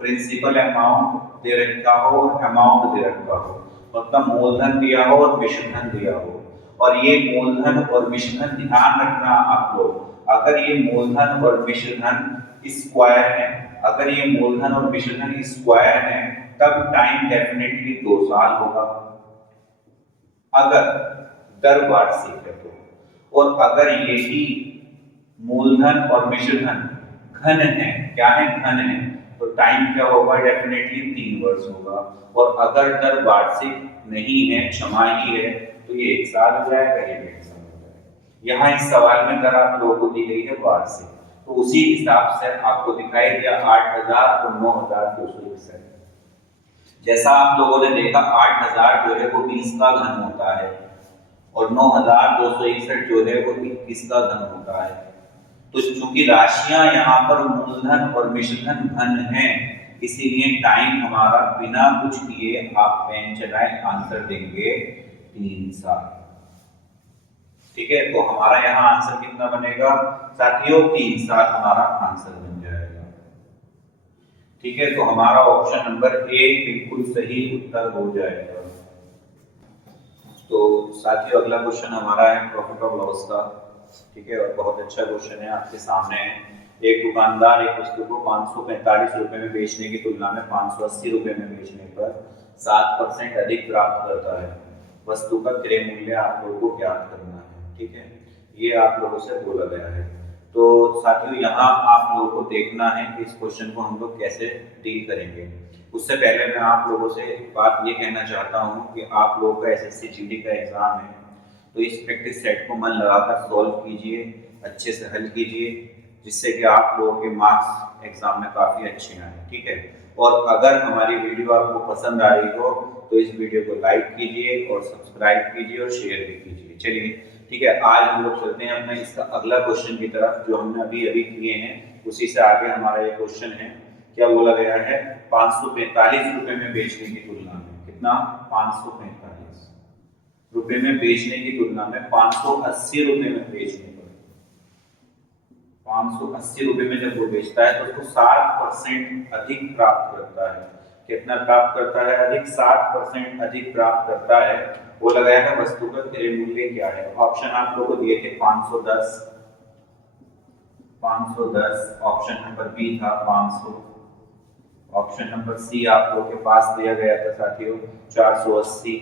प्रिंसिपल अमाउंट दे रखा हो और अमाउंट दे रखा हो, मतलब मूलधन दिया हो और मिश्रधन दिया हो, और ये मूलधन और मिश्रधन ध्यान रखना आप लोग, अगर ये मूलधन और मिश्रधन स्क्वायर है, अगर ये मूलधन और मिश्रधन स्क्वायर है तब टाइम डेफिनेटली 2 साल होगा, अगर दर वार्षिक है तो। और अगर यही मूलधन और मिश्रधन घन है, क्या है, घन है, तो टाइम क्या होगा, डेफिनेटली 3 वर्ष होगा। और अगर दर वार्षिक नहीं है, छमाही है, तो ये 1 साल हो जाएगा, ये 1.5 साल हो जाएगा। यहाँ इस सवाल में दर आप लोगों को दी गई है वार्षिक, तो उसी हिसाब से आपको दिखाई दिया 8,000 और 9,261। जैसा आप लोगों ने देखा 8,000 जो है वो 20 का घन होता है और 9,261 जो है वो 21 का घन होता है। तो चूंकि राशियां यहाँ पर मूलधन और मिश्रधन घन है, इसीलिए टाइम हमारा बिना कुछ किए आप पेन चलाएं, आंसर देंगे 3 साल। ठीक है, तो हमारा यहाँ आंसर कितना बनेगा साथियों, 3 साल हमारा आंसर बन जाएगा। ठीक है, तो हमारा ऑप्शन नंबर ए बिल्कुल सही उत्तर हो जाएगा। तो साथियों अगला क्वेश्चन हमारा है प्रॉफिट और लॉस का। ठीक है, और बहुत अच्छा क्वेश्चन है, आपके सामने है। एक दुकानदार एक वस्तु को 545 रुपए में बेचने की तुलना में 580 रुपए में बेचने पर 7% अधिक प्राप्त करता है। वस्तु का क्रय मूल्य आप लोगों को ज्ञात करना है। ठीक है, ये आप लोगों से बोला गया है। तो साथियों यहाँ आप लोगों को देखना है कि इस क्वेश्चन को हम लोग कैसे डील करेंगे। उससे पहले मैं आप लोगों से एक बात ये कहना चाहता हूँ कि आप लोगों का एसएससी जीडी का एग्जाम है, तो इस प्रैक्टिस सेट को मन लगाकर सॉल्व कीजिए, अच्छे से हल कीजिए, जिससे कि आप लोगों के मार्क्स एग्जाम में काफ़ी अच्छे आए। ठीक है, और अगर हमारी वीडियो आपको पसंद आ रही हो तो इस वीडियो को लाइक कीजिए और सब्सक्राइब कीजिए और शेयर भी कीजिए। चलिए ठीक है, आज हम लोग चलते हैं अपने इसका अगला क्वेश्चन की तरफ, जो हमने अभी अभी किए हैं उसी से आगे हमारा ये क्वेश्चन है। क्या बोला गया है, 545 रुपए में बेचने की तुलना में, कितना, 545 रुपए में बेचने की तुलना में 580 रुपए में बेचने पर, 580 रुपए में जब वो बेचता है तो उसको 60% अधिक प्राप्त करता है। कितना प्राप्त करता है, अधिक, 60% अधिक प्राप्त करता है। वो लगाया है वस्तु का क्रय मूल्य क्या है। ऑप्शन आप लोगों को दिए थे 510, 510, ऑप्शन नंबर बी था 500, ऑप्शन नंबर सी आप लोगों के पास दिया गया था साथियों 480,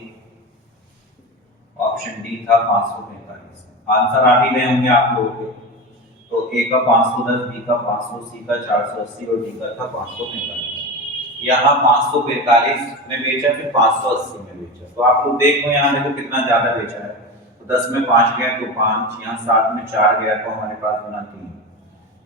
ऑप्शन डी था 545। आंसर आ भी गए होंगे आप लोगों के, तो ए का 510, बी का 500, सी का 480 और डी का था 545। यहाँ 545 में बेचा, फिर 580 में बेचा। तो आप लोग देखो यहाँ देखो कितना ज्यादा बेचा है। तो 10 में 5 गया तो 5, यहाँ 7 में 4 गया तो हमारे पास बना 3।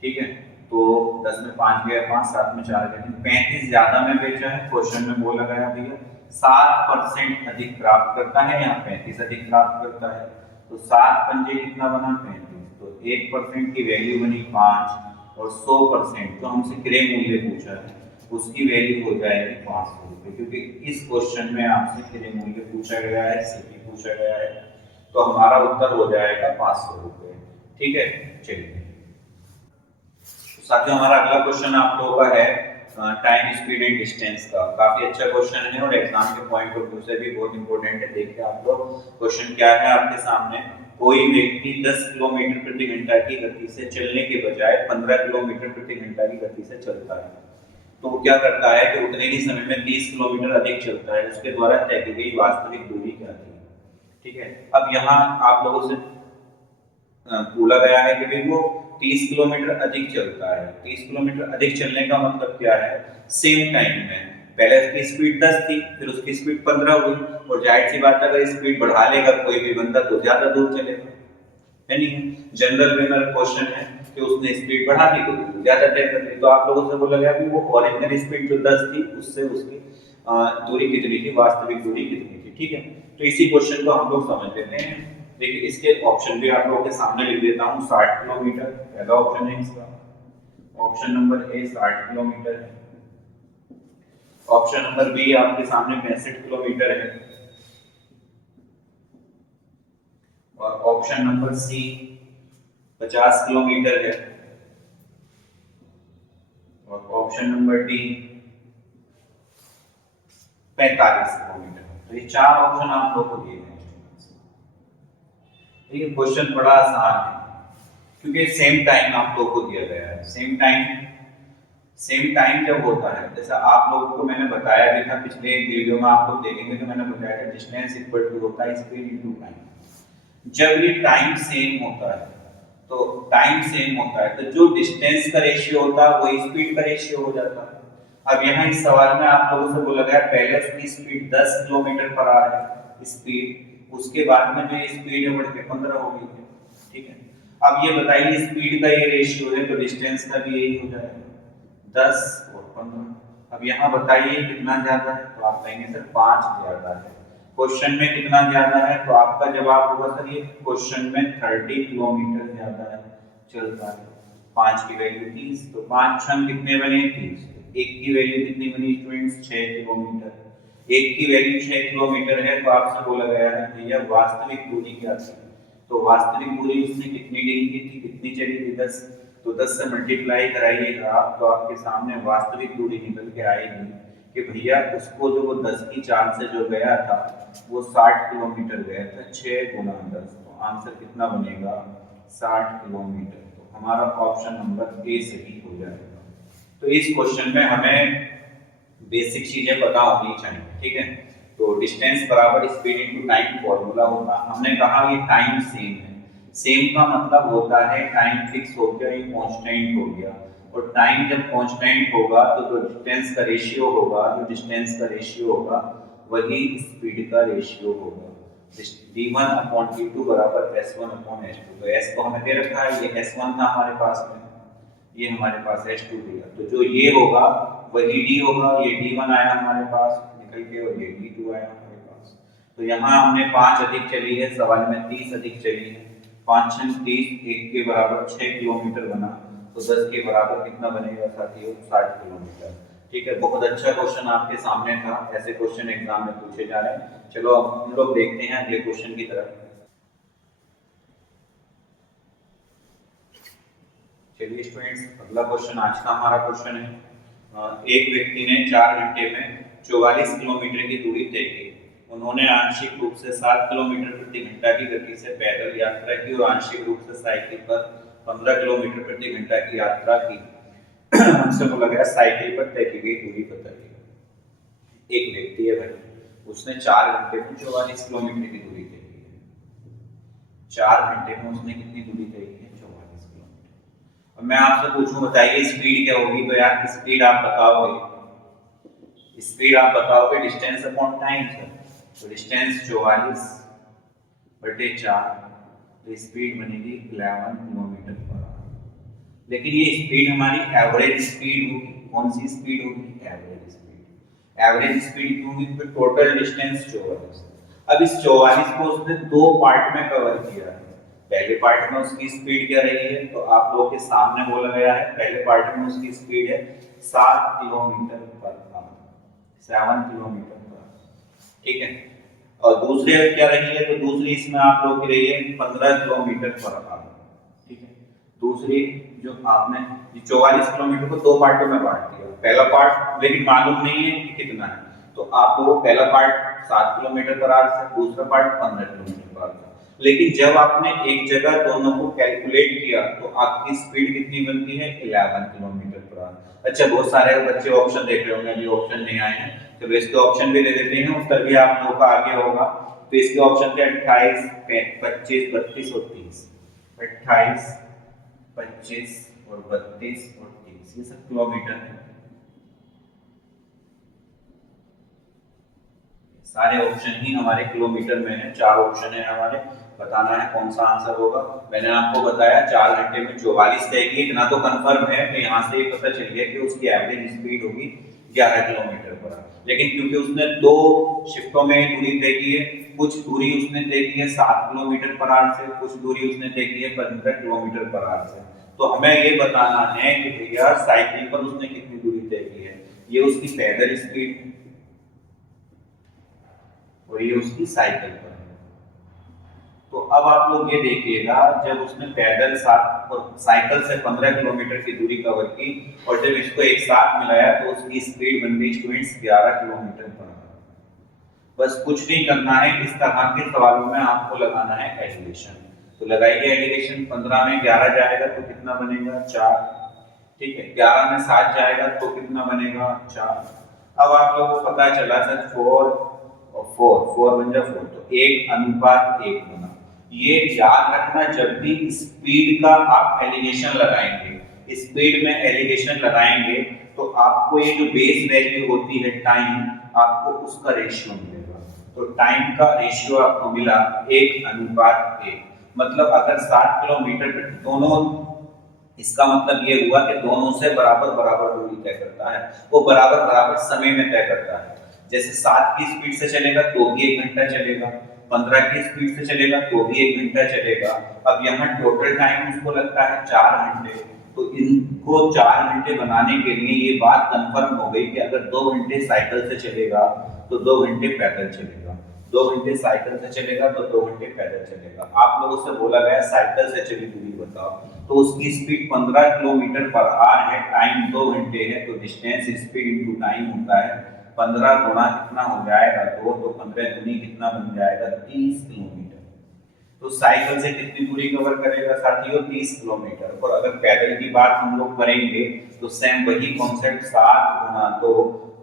ठीक है, तो 10 में 5 गया 5, 7 में 4 गया 35 ज्यादा में बेचा है। क्वेश्चन में बोला गया भैया 7% अधिक प्राप्त करता है, यहाँ 35 अधिक प्राप्त करता है। तो 7 पंजे कितना बना, 35। तो 1% की वैल्यू बनी 5 और 100% जो हमसे क्रय मूल्य पूछा है उसकी वैल्यू हो जाएगी 500 रुपए, क्योंकि इस क्वेश्चन में आपसे क्रय मूल्य पूछा गया है, सीपी पूछा गया है, तो हमारा उत्तर हो जाएगा 500 रुपए। ठीक है, चलिए साथियों हमारा अगला क्वेश्चन आप लोगों का है टाइम, स्पीड एंड डिस्टेंस का। काफी अच्छा क्वेश्चन है और एग्जाम के पॉइंट ऑफ व्यू से भी बहुत इंपॉर्टेंट है। देखिए आप लोग क्वेश्चन क्या है आपके सामने, कोई व्यक्ति 10 किलोमीटर प्रति घंटा की गति से चलने के बजाय 15 किलोमीटर प्रति घंटा की गति से चलता है, तो वो क्या करता है कि उतने ही समय में 30 किलोमीटर अधिक चलता है। उसके द्वारा तय की गई वास्तविक दूरी क्या थी। ठीक है, अब यहाँ आप लोगों से बोला गया है कि भाई वो 30 किलोमीटर अधिक चलता है। 30 किलोमीटर अधिक चलने का मतलब क्या है, सेम टाइम में पहले उसकी स्पीड 10 थी, फिर उसकी स्पीड 15 हुई, और जाहिर सी बात है अगर स्पीड बढ़ा लेगा कोई भी बंदा तो ज्यादा दूर चलेगा, है नहीं। जनरल में मेरा क्वेश्चन है कि उसने स्पीड बढ़ा दी तो ज्यादा तय कर ली। तो आप लोगों से बोला गया कि वो ओरिजिनल स्पीड जो 10 थी उससे उसकी दूरी कितनी थी, वास्तविक दूरी कितनी थी। ठीक है, तो इसी क्वेश्चन को हम लोग समझ लेते हैं। देखिए इसके ऑप्शन भी आप लोगों के सामने लिख देता हूँ। 60 किलोमीटर पहला ऑप्शन है इसका, ऑप्शन नंबर ए 60 किलोमीटर है। ऑप्शन नंबर बी आपके सामने 65 किलोमीटर है। और ऑप्शन नंबर सी 50 किलोमीटर है, और ऑप्शन नंबर डी 45 किलोमीटर। तो ये चार ऑप्शन आप लोग को दिए गए हैं। ये क्वेश्चन बड़ा आसान है क्योंकि सेम टाइम आप लोग को दिया गया है। सेम टाइम जब होता है, जैसा आप लोगों को मैंने बताया भी था पिछले वीडियो में, आप लोग देखेंगे तो मैंने बताया था डिस्टेंस इक्वल टू होता है स्पीड इनटू टाइम। जब ये टाइम सेम होता है तो टाइम सेम होता है तो जो डिस्टेंस का रेशियो होता है वही स्पीड का रेशियो हो जाता है। अब यहाँ इस सवाल में आप लोगों से बोला गया पहले उसकी स्पीड 10 किलोमीटर पर आ है स्पीड, उसके बाद में जो ये स्पीड है बढ़ के 15 हो गई है। ठीक है, अब ये बताइए स्पीड का ये रेशियो है तो डिस्टेंस का भी यही हो जाएगा 10 और 15। अब यहाँ बताइए कितना ज्यादा है, तो आप कहेंगे सर 5 ज्यादा है। क्वेश्चन में कितना ज्यादा है, तो आपका जवाब होगा सर ये क्वेश्चन में 30 किलोमीटर ज्यादा है चलता है। 5 की वैल्यू 30, तो 5 छंग कितने बने 30। एक की वैल्यू कितनी बनी स्टूडेंट्स 6 किलोमीटर। एक की वैल्यू 6 किलोमीटर है तो आपसे बोला गया है भैया वास्तविक दूरी क्या थी। तो वास्तविक दूरी उसने कितनी डील की थी, कितनी चली थी 10, तो 10 से मल्टीप्लाई कराइएगा आप तो आपके सामने वास्तविक दूरी निकल के आएगी कि भैया उसको जो वो 10 की चाल से जो गया था वो 60 किलोमीटर गया था। 6 गुना 10, तो आंसर कितना बनेगा 60 किलोमीटर। तो हमारा ऑप्शन नंबर ए सही हो जाएगा। तो इस क्वेश्चन में हमें बेसिक चीजें पता होनी चाहिए। ठीक है, तो डिस्टेंस बराबर स्पीड इनटू टाइम फॉर्मूला होगा। हमने कहा ये टाइम सेम है। सेम का मतलब होता है टाइम फिक्स हो गया, ये कांस्टेंट हो गया, और टाइम जब कांस्टेंट होगा तो जो डिस्टेंस का रेशियो होगा, वही स्पीड का रेशियो होगा। d1/d2 बराबर s1/s2। तो s को हमें दे रखा है, ये s1 था हमारे पास में, ये हमारे पास s2 दिया, तो जो ये होगा वही d होगा। ये d1 आया हमारे पास निकल के और ये d2 आया हमारे पास। तो यहाँ हमने 5 अधिक चली है, सवाल में 30 अधिक चली है। 5 6 30, 1 के बराबर 6 किलोमीटर बना, तो 10 के बराबर कितना बनेगा साथियों 60 किलोमीटर। ठीक है, बहुत अच्छा क्वेश्चन आपके सामने था। ऐसे क्वेश्चन एग्जाम में पूछे जा रहे हैं। चलो अब हम लोग देखते हैं अगले क्वेश्चन की तरफ। चलिए स्टूडेंट्स, अगला क्वेश्चन आज का हमारा क्वेश्चन है। एक व्यक्ति ने 4 घंटे में 44 किलोमीटर की दूरी तय की। उन्होंने आंशिक रूप से 7 किलोमीटर प्रति घंटा की गति से पैदल यात्रा की और आंशिक रूप से साइकिल पर 15 किलोमीटर प्रति घंटा की यात्रा की। हमसे बोला गया साइकिल पर तय की गई दूरी बताइए। एक व्यक्ति है भाई, उसने 4 घंटे में 44 किलोमीटर की दूरी तय की है। 4 घंटे में उसने कितनी दूरी तय की है 44 किलोमीटर। अब मैं आपसे पूछूं बताइए स्पीड क्या होगी, तो यार स्पीड आप बताओगे, स्पीड आप बताओगे डिस्टेंस अपॉन टाइम सर। तो डिस्टेंस 44 बटे 4, तो स्पीड बनेगी 11 किलोमीटर पर आवर। लेकिन ये स्पीड हमारी एवरेज स्पीड होगी। कौन सी स्पीड होगी, एवरेज स्पीड। एवरेज स्पीड क्यों होगी, तो टोटल डिस्टेंस 44। अब इस 44 को उसने 2 पार्ट में कवर किया है। पहले पार्ट में उसकी स्पीड क्या रही है, तो आप लोगों के सामने बोला गया है पहले पार्ट में उसकी स्पीड है 7 kilometre per hour, 7 kilometre per hour. ठीक है, और दूसरे क्या रही है, तो दूसरी इसमें आप लोग की रही है 15 किलोमीटर पर आवर। ठीक है, दूसरी जो आपने 44 किलोमीटर को 2 पार्टों में बांट दिया। पहला पार्ट लेकिन मालूम नहीं है कि कितना है, तो आप लोगों को पहला पार्ट 7 किलोमीटर पर आवर से, दूसरा पार्ट 15 किलोमीटर पर आवर से। लेकिन जब आपने एक जगह दोनों को कैलकुलेट किया तो आपकी स्पीड कितनी बनती है 11 किलोमीटर पर आवर। अच्छा, बहुत सारे बच्चे ऑप्शन देख रहे होंगे, अभी ऑप्शन नहीं आए हैं, तो इसके ऑप्शन भी दे देते हैं, उत्तर भी आप लोगों का आगे होगा। तो इसके ऑप्शन थे 28, 25, 32 और 30। 28, 25 और 32 और 30, ये सब किलोमीटर है। सारे ऑप्शन ही हमारे किलोमीटर में है। 4 ऑप्शन है हमारे, बताना है कौन सा आंसर होगा। मैंने आपको बताया 4 घंटे में 44 तय की, इतना तो कंफर्म है, तो यहाँ से पता चल गया कि उसकी एवरेज स्पीड होगी 11 किलोमीटर पर आवर। लेकिन क्योंकि उसने 2 शिफ्टों में दूरी तय की है, कुछ दूरी उसने तय की है 7 किलोमीटर पर आवर से, कुछ दूरी उसने तय की है 15 किलोमीटर पर आवर से, तो हमें ये बताना है कि भैया साइकिल पर उसने कितनी दूरी तय की है। ये उसकी पैदल स्पीड और ये उसकी साइकिल पर। तो अब आप लोग ये देखिएगा, जब उसने पैदल 7 और साइकिल से 15 किलोमीटर की दूरी कवर की और जब इसको एक साथ मिलाया तो उसकी स्पीड बन गई स्टूडेंट्स 11 किलोमीटर पर आवर। बस कुछ नहीं करना है, इस तरह के सवालों में आपको लगाना है एलिवेशन। तो लगाइए एलिवेशन, 15 में 11 जाएगा तो कितना बनेगा 4, ठीक है। 11 में 7 जाएगा तो कितना बनेगा 4। अब आप लोगों को पता चला सर 4 और 4 बन जाए 4, तो 1:1 बना। ये याद रखना, जब भी स्पीड का आप एलिवेशन लगाएंगे, स्पीड में एलिवेशन लगाएंगे तो आपको ये जो बेस वैल्यू होती है टाइम, आपको उसका रेशियो मिलेगा। तो टाइम का रेशियो आपको मिला 1:1। मतलब अगर 7 किलोमीटर दोनों, इसका मतलब ये हुआ कि दोनों से बराबर बराबर दूरी तय करता है, वो बराबर बराबर समय में तय करता है। जैसे 7 की स्पीड से चलेगा तो भी 1 घंटा चलेगा, 15 की स्पीड से चलेगा तो भी 1 घंटा चलेगा। अब यहाँ टोटल टाइम उसको लगता है 4 घंटे। तो इनको 4 घंटे बनाने के लिए ये बात कंफर्म हो गई कि अगर 2 घंटे साइकिल से चलेगा तो 2 घंटे पैदल चलेगा, 2 घंटे साइकिल से चलेगा तो 2 घंटे पैदल चलेगा। आप लोगों से बोला गया साइकिल से चली दूरी बताओ, तो उसकी स्पीड 15 किलोमीटर पर आवर है, टाइम 2 घंटे है, तो डिस्टेंस स्पीड इनटू टाइम होता है 15 गुणा कितना हो जाएगा 2, तो 15 दूनी कितना बन जाएगा 30 किलोमीटर। तो साइकिल से कितनी दूरी कवर करेगा साथियों 30 किलोमीटर। और अगर पैदल की बात हम लोग करेंगे तो सेम वही कॉन्सेप्ट 7 गुणा 2,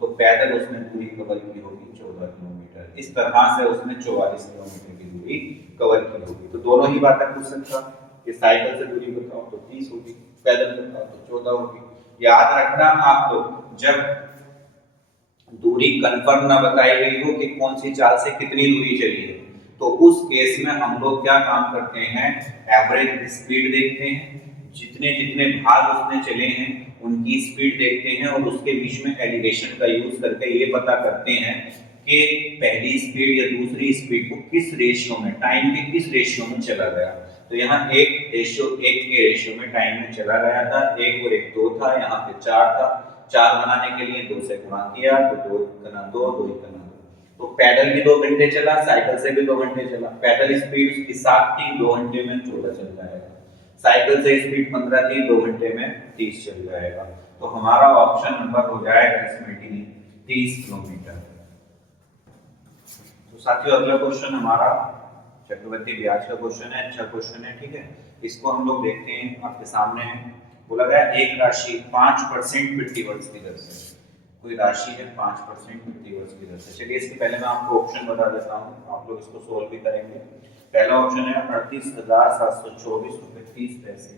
तो पैदल उसने दूरी कवर की होगी 14 किलोमीटर। इस तरह से उसने 44 किलोमीटर की दूरी कवर की होगी। तो दोनों ही बातें पूछ सकता कि साइकिल से दूरी बताओ तो 30 होगी, पैदल बताओ तो 14 होगी। याद रखना आप लोग, जब दूरी कंफर्म ना बताई गई हो कि कौन सी चाल से कितनी दूरी चली है, तो उस केस में हम लोग क्या काम करते हैं, एवरेज स्पीड देखते हैं, जितने जितने भाग उसने चले हैं उनकी स्पीड देखते हैं और उसके बीच में एलिवेशन का यूज करके ये पता करते हैं कि पहली स्पीड या दूसरी स्पीड को किस रेशियो में, टाइम के किस रेशियो में चला गया। तो यहाँ 1 के रेशियो में टाइम में चला गया था, 1 और 1 2 था, यहाँ पे 4 था। 4 बनाने के लिए 2 से गुणा किया तो 2 गुना 2, 2 गुना 2। तो पैदल भी 2 घंटे चला, साइकिल से भी 2 घंटे चला। पैदल स्पीड उसकी 7 थी, 2 घंटे में 14 चल जाएगा। साइकिल से स्पीड 15 थी, 2 घंटे में 30 चल जाएगा। तो हमारा ऑप्शन नंबर हो जाएगा इसमें डी, 30 किलोमीटर। तो साथियों अगला क्वेश्चन हमारा चक्रवर्ती ब्याज का क्वेश्चन है, अच्छा क्वेश्चन है, ठीक है। इसको हम लोग देखते हैं, आपके सामने है। बोला गया एक राशि 5% प्रति वर्ष की दर से, कोई राशि है 5% प्रति वर्ष की दर से। चलिए इसके पहले मैं आपको ऑप्शन बता देता हूँ, आप लोग इसको सोल्व भी करेंगे। पहला ऑप्शन है 38,724 रुपए 30 पैसे,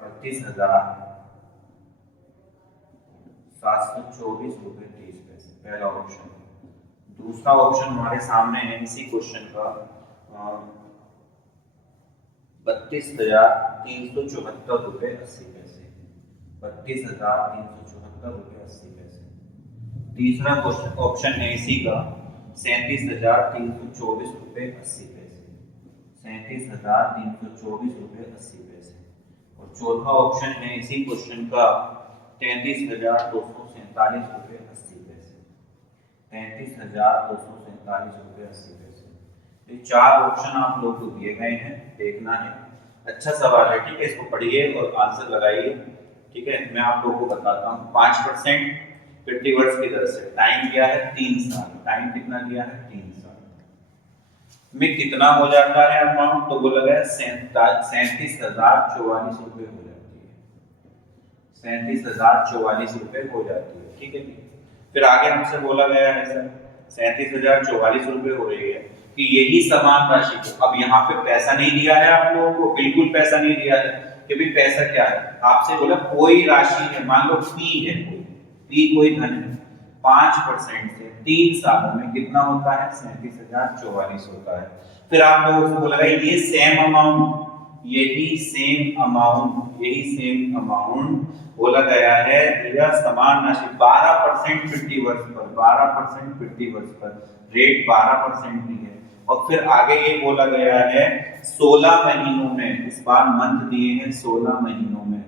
38,724 रुपए 30 पैसे, पहला ऑप्शन। दूसरा ऑप्शन हमारे सामने है इसी क्वेश्चन का 32,374 रुपए 80 पैसे, 32,374 रुपए 80 पैसे। तीसरा क्वेश्चन ऑप्शन है इसी का 37,324 रुपए 80 पैसे, 37,324 रुपए 80 पैसे। और चौथा ऑप्शन है इसी क्वेश्चन का 33,247 रुपए 80 पैसे, 33,247 रुपए 80 पैसे। ये 4 ऑप्शन आप लोग को दिए गए हैं, देखना है। अच्छा सवाल है, ठीक है, इसको पढ़िए और आंसर लगाइए, ठीक है। मैं आप लोगों को बताता हूँ 5% प्रति वर्ष की दर से, टाइम क्या है 3 साल, टाइम कितना दिया है 3 साल में कितना हो जाता है अमाउंट, तो बोला गया 37,044 रुपए हो जाती है, 37,044 रुपए हो जाती है, ठीक है। फिर आगे हमसे बोला गया है सर 37,044 रुपए हो रही है कि यही समान राशि को, अब यहाँ पे पैसा नहीं दिया है आप लोगों को, बिल्कुल पैसा नहीं दिया है कि भाई पैसा क्या है, आपसे बोला कोई राशि है, मान लो पी है, पी कोई धन है, 5% से 3 सालों में कितना होता है 37,044 होता है। फिर आप लोगों से बोला गया ये सेम अमाउंट, यही सेम अमाउंट बोला गया है, यह समान राशि 12% प्रति वर्ष पर, 12% प्रति वर्ष पर, रेट 12% ही है। और फिर आगे ये बोला गया है 16 महीनों में, इस बार मंथ दिए हैं 16 महीनों में,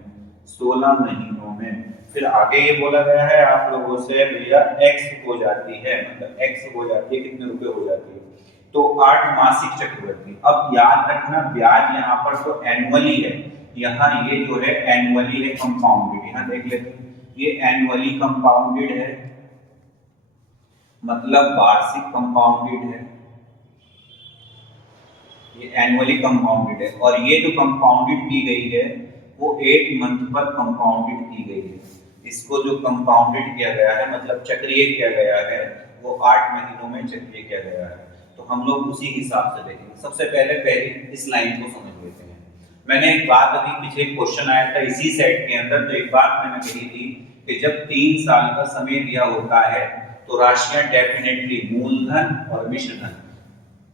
16 महीनों में। फिर आगे ये बोला गया है आप लोगों से भैया x हो जाती है, मतलब x हो जाती है कितने रुपए हो जाती है, तो तो 8 मासिक चक्रवृद्धि। अब याद रखना ब्याज यहाँ पर तो एनुअली है, यहाँ ये जो है एनुअली है कंपाउंडेड, यहाँ देख लेते हैं ये एनुअली कंपाउंडेड है, मतलब वार्षिक कंपाउंडेड है, ये एनुअली कंपाउंडेड है। और ये जो कंपाउंडेड की गई है वो 8 मंथ पर कंपाउंडेड की गई है। इसको जो कंपाउंडेड किया गया है मतलब चक्रीय किया गया है वो 8 महीनों में चक्रीय किया गया है। तो हम लोग उसी हिसाब से देखेंगे। सबसे पहले इस लाइन को समझ लेते हैं। मैंने एक बात अभी पीछे क्वेश्चन आया था इसी सेट के अंदर, तो एक बात मैंने कही थी कि जब 3 साल का समय दिया होता है तो राशियां डेफिनेटली मूलधन और मिश्रधन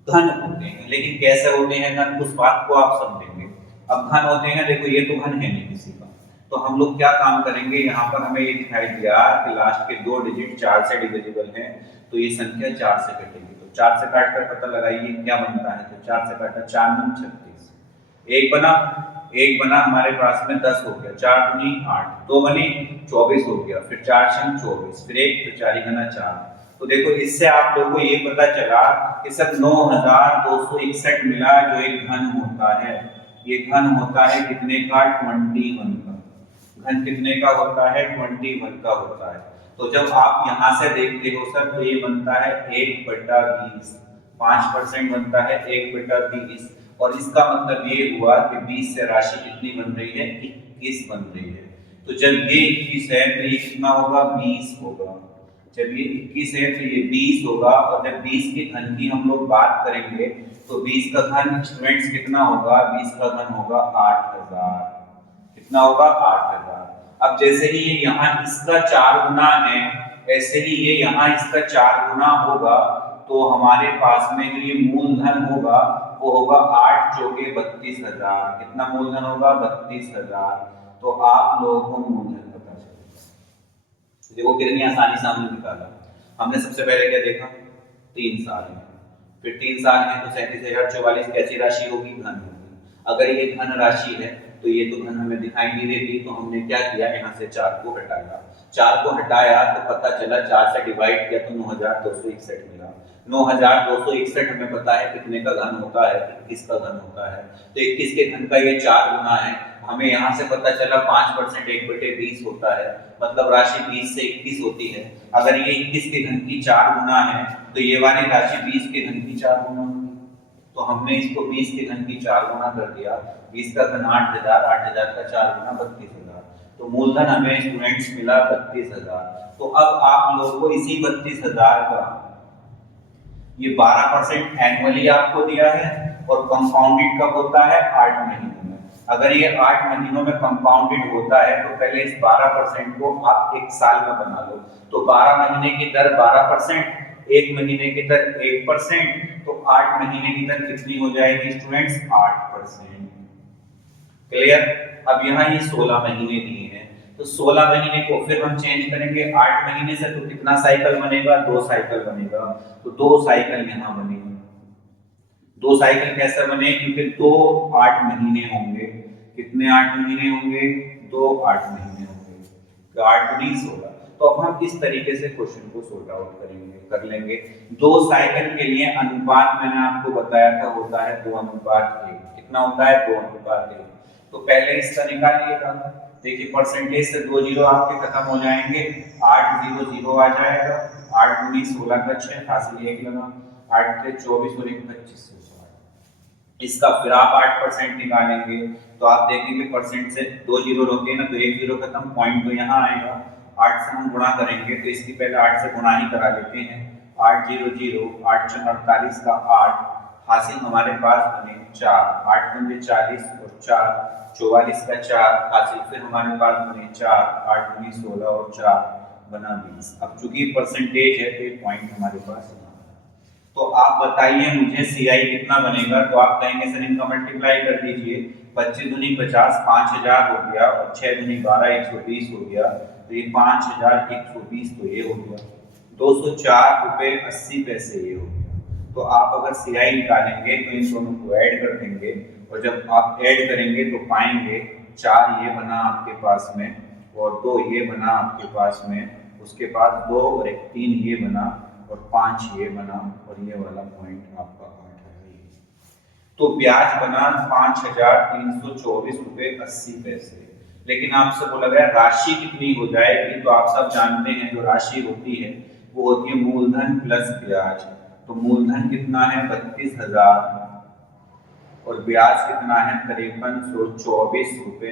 घन होते हैं। लेकिन कैसे होते हैं घन, उस बात को आप समझेंगे। अब घन होते हैं, देखो ये तो घन है नहीं किसी का, तो हम लोग क्या काम करेंगे, यहाँ पर हमें ये दिखाई दिया कि लास्ट के 2 डिजिट 4 से डिविजिबल हैं, तो ये संख्या 4 से कटेगी। तो 4 से काट कर पता लगाइए क्या बनता है, तो 4 से काटा 4 9 36, एक बना हमारे पास में 10 हो गया, 4 दूनी 8, 2 बने 24 हो गया, फिर 4 छंग 24, फिर 1, फिर 4 गुना 4। तो देखो इससे आप लोगों को ये पता चला कि सर 9261 मिला जो एक घन होता है। ये घन होता है कितने का, 21 का। घन कितने का होता है, 21 का होता है। तो जब आप यहाँ से देखते हो सर तो ये बनता है 1/20, 5% बनता है 1/20। और इसका मतलब ये हुआ कि 20 से राशि कितनी बन रही है, 21 बन रही है। तो जब ये 21 है तो ये कितना होगा, 20 होगा। जब ये 21 है तो ये 20 होगा। और जब 20 के घन की हम लोग बात करेंगे तो 20 का घन स्टूडेंट्स कितना होगा, 20 का घन होगा 8000। कितना होगा, 8000। अब जैसे ही ये यहाँ इसका 4 गुना है, ऐसे ही ये यहाँ इसका 4 गुना होगा, तो हमारे पास में जो ये मूलधन होगा वो होगा 8 चौके 32,000। कितना मूलधन होगा, 32,000। तो आप लोगों को मूलधन पता चलेगा। देखो कितनी आसानी से हमने निकाला। हमने सबसे पहले क्या देखा, 3 साल है, फिर 3 साल है तो 37,044 कैसी राशि होगी, घन होगी। अगर ये घन राशि है तो ये तो घन हमें दिखाई नहीं देती, तो हमने क्या किया, यहाँ से 4 को हटाया। 4 को हटाया तो पता चला 4 से डिवाइड किया तो 9261 मिला। 9261 हमें पता है कितने का घन होता है, 21 का घन होता है। तो 21 के घन का ये 4 गुना है। हमें यहाँ से पता चला 5% 1/20 होता है, मतलब राशि 20 से 21 होती है। अगर ये 21 के घन की 4 गुना है तो ये वाली राशि 20 के घन की 4 गुना होगी। तो हमने इसको 20 के घन की 4 गुना कर दिया। 20 का घन 8000, 8000 का 4 गुना 32,000। तो मूलधन हमें स्टूडेंट्स मिला 32,000। तो अब आप लोगों को इसी 32,000 का ये 12% एनुअली आपको दिया है और कंपाउंडेड कब होता है, 8 महीनों में। अगर ये 8 महीनों में कंपाउंडेड होता है तो पहले इस 12% को आप 1 साल में बना लो। तो 12 महीने की दर 12%, 1 महीने की दर 1%, तो 8 महीने की दर कितनी हो जाएगी स्टूडेंट्स, 8%। क्लियर। अब यहाँ ये 16 महीने दिए हैं, तो 16 महीने को फिर हम चेंज करेंगे 8 महीने से, तो कितना साइकिल बनेगा, 2 साइकिल बनेगा। तो 2 साइकिल यहाँ बनेगा। 2 साइकिल कैसे बने, क्योंकि 2 8 महीने होंगे। कितने 8 महीने होंगे, 2 8 महीने होंगे, तो 8 गुनी 16। तो अब हम इस तरीके से क्वेश्चन को सॉर्ट आउट कर लेंगे। 2 साइकिल के लिए अनुपात मैंने आपको बताया था होता है 2:1। कितना होता है, 2:1। तो पहले इसका निकालिएगा। देखिए परसेंटेज से 2 जीरो आपके खत्म हो जाएंगे, 8 0 0 आ जाएगा। 8 गुनी 16 का 6, हासिल 1 लगा। 8 के 24 और 1 25। इसका फिर आप 8% निकालेंगे तो आप देखेंगे परसेंट से 2 जीरो रोके ना, तो 1 जीरो खत्म, पॉइंट तो यहाँ आएगा। 8 से हम गुणा करेंगे तो इसकी पहले 8 से गुणा ही करा लेते हैं। 8 0 0, 8 6 48 का 8, हासिल हमारे पास बने 4। 8 पंजे 40 और 4 44 का 4, हासिल फिर हमारे पास बने 4। 8 दूनी 16 और 4 बना 20। अब चूंकि परसेंटेज है तो ये पॉइंट हमारे पास है। तो आप बताइए मुझे CI कितना बनेगा, तो आप कहेंगे सर इनका मल्टीप्लाई कर दीजिए। 25 दूनी 50, 5000 हो गया, और 6 दूनी 12, 120 हो गया। तो ये 5120, तो ये हो गया 204 रुपये 80 पैसे, ये हो गया। तो आप अगर CI निकालेंगे तो इन दोनों को ऐड कर देंगे, और जब आप ऐड करेंगे तो पाएंगे 4 ये बना आपके पास में, और 2 ये बना आपके पास में, उसके बाद 2 और 1 3 ये बना, और 5 ये बना, और ये वाला पॉइंट आपका तो ब्याज बना 5,324.80 रुपए। लेकिन आपसे बोला गया राशि कितनी हो जाएगी, तो आप सब जानते हैं जो राशि होती है वो होती है मूलधन प्लस ब्याज। तो मूलधन कितना है 32,000 और ब्याज कितना है 5324.80 रुपए।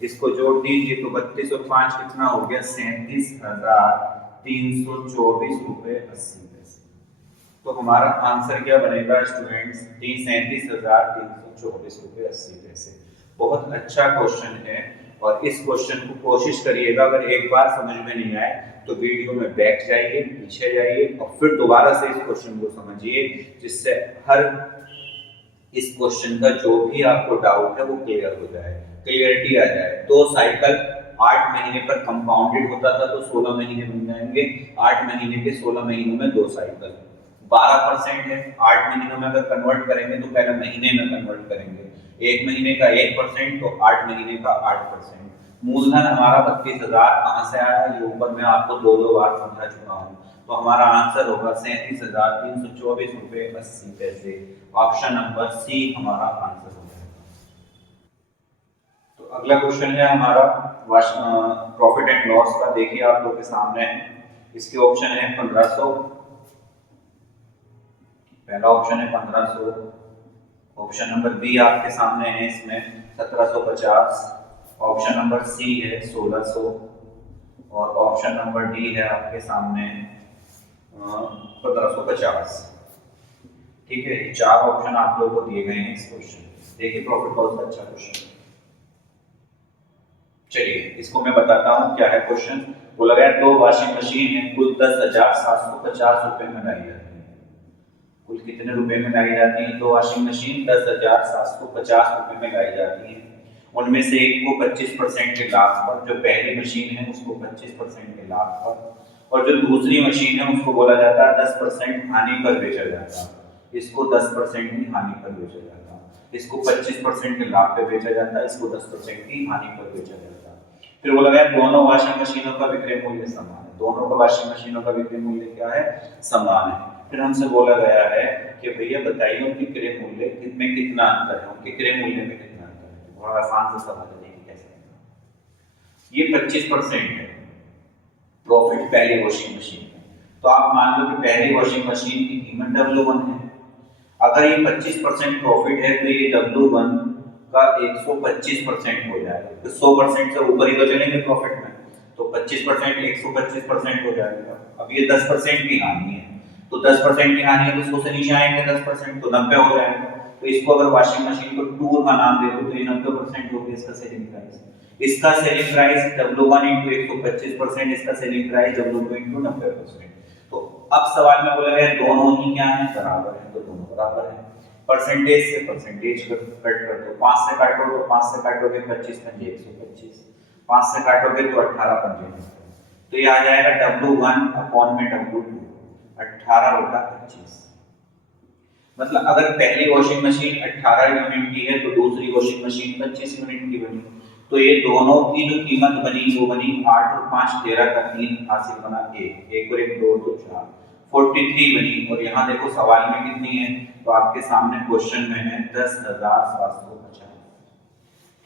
इसको जोड़ दीजिए तो 32 और 5 कितना हो गया 37,324.80। तो हमारा आंसर क्या बनेगा स्टूडेंट्स 37,324.80। बहुत अच्छा क्वेश्चन है और इस क्वेश्चन को कोशिश करिएगा, अगर एक बार समझ में नहीं आए तो वीडियो में बैक जाइए, पीछे जाइए और फिर दोबारा से इस क्वेश्चन को समझिए, जिससे हर इस क्वेश्चन का जो भी आपको डाउट है वो क्लियर हो जाए, क्लियरिटी आ जाए। 2 साइकिल 8 महीने पर कंपाउंडेड होता था तो 16 महीने बन जाएंगे। 8 महीने के 16 महीनों में 2 साइकिल 12% है। 8 महीनों में अगर कन्वर्ट करेंगे तो पहले महीने में कन्वर्ट करेंगे। 1 महीने का 1% तो 8 महीने का 8%। मूलधन हमारा 32,000 कहां से आया, ये ऊपर मैं आपको 2 बार समझा चुका हूं। तो हमारा आंसर होगा 37,324.80। ऑप्शन नंबर सी हमारा आंसर हो जाएगा। तो अगला क्वेश्चन है हमारा प्रॉफिट एंड लॉस का। देखिए आप लोग के सामने है, इसके ऑप्शन है 1500। पहला ऑप्शन है 1500। ऑप्शन नंबर बी आपके सामने है, इसमें 1750। ऑप्शन नंबर सी है 1600 और ऑप्शन नंबर डी है आपके सामने 1550। ठीक है, ये 4 ऑप्शन आप लोगों को दिए गए हैं इस क्वेश्चन में। देखिए प्रॉफिट लॉस का अच्छा क्वेश्चन। चलिए इसको मैं बताता हूँ क्या है क्वेश्चन। बोला गया 2 वॉशिंग मशीन है, कुल 10,750 रुपए में लाई जाती है। कुल कितने रुपए में लाई जाती है? 2 वॉशिंग मशीन 10,750 रुपए में लाई जाती है। उनमें से एक को 25% के लाभ पर, जो पहली मशीन है उसको 25% के लाभ पर, और जो दूसरी मशीन है उसको बोला जाता है 10% हानि पर बेचा जाता है। इसको 10% की हानि पर बेचा जाता है, इसको 25% के लाभ पे बेचा जाता है, इसको 10% की हानि पर बेचा जाता है। फिर बोला गया दोनों वॉशिंग मशीनों का विक्रय मूल्य समान है। दोनों का वॉशिंग मशीनों का विक्रय मूल्य क्या है? समान है। फिर हमसे बोला गया है कि भैया बताइए उनके क्रय मूल्य में कितना अंतर है, उनके क्रय मूल्य में कितना अंतर है। बड़ा आसान से समझने की कैसे। ये 25% है प्रॉफिट पहली वॉशिंग मशीन में। तो आप मान लो कि पहली वॉशिंग मशीन की कीमत W1 है। अगर ये 25% प्रॉफिट है तो ये W1 का 125% हो जाएगा। तो 100% से ऊपर ही तो चलेंगे प्रॉफिट में, तो 25% 125% हो जाएगा। अब ये 10% की हानि है, तो 10% की हानि है तो उसको से नीचे आएंगे 10%, तो 90 हो जाएगा। तो इसको अगर वॉशिंग मशीन को टूर का नाम दे दो तो ये 90% हो गया इसका सेलिंग प्राइस। इसका सेलिंग प्राइस W1 × 125%, इसका सेलिंग प्राइस W2 × 90%। तो अब सवाल में बोला गया दोनों ही क्या है? बराबर है। तो दोनों बराबर है। परसेंटेज से परसेंटेज कट कर दो। 5 से काटो तो 5 से काटोगे 25 पंजे 125, 5 से काटोगे तो 18 पंजे 90। तो ये आ जाएगा W1 अपॉन में W2 18/25। मतलब अगर पहली वॉशिंग मशीन 18 यूनिट की है तो दूसरी वॉशिंग मशीन 25 यूनिट की बनी। तो ये दोनों की जो कीमत बनी वो बनी 8 और 5 13 का 3 हासिल बना 1 और 1 2 तो 4 43 बनी। और यहाँ देखो सवाल में कितनी है, तो आपके सामने क्वेश्चन में है 10,750।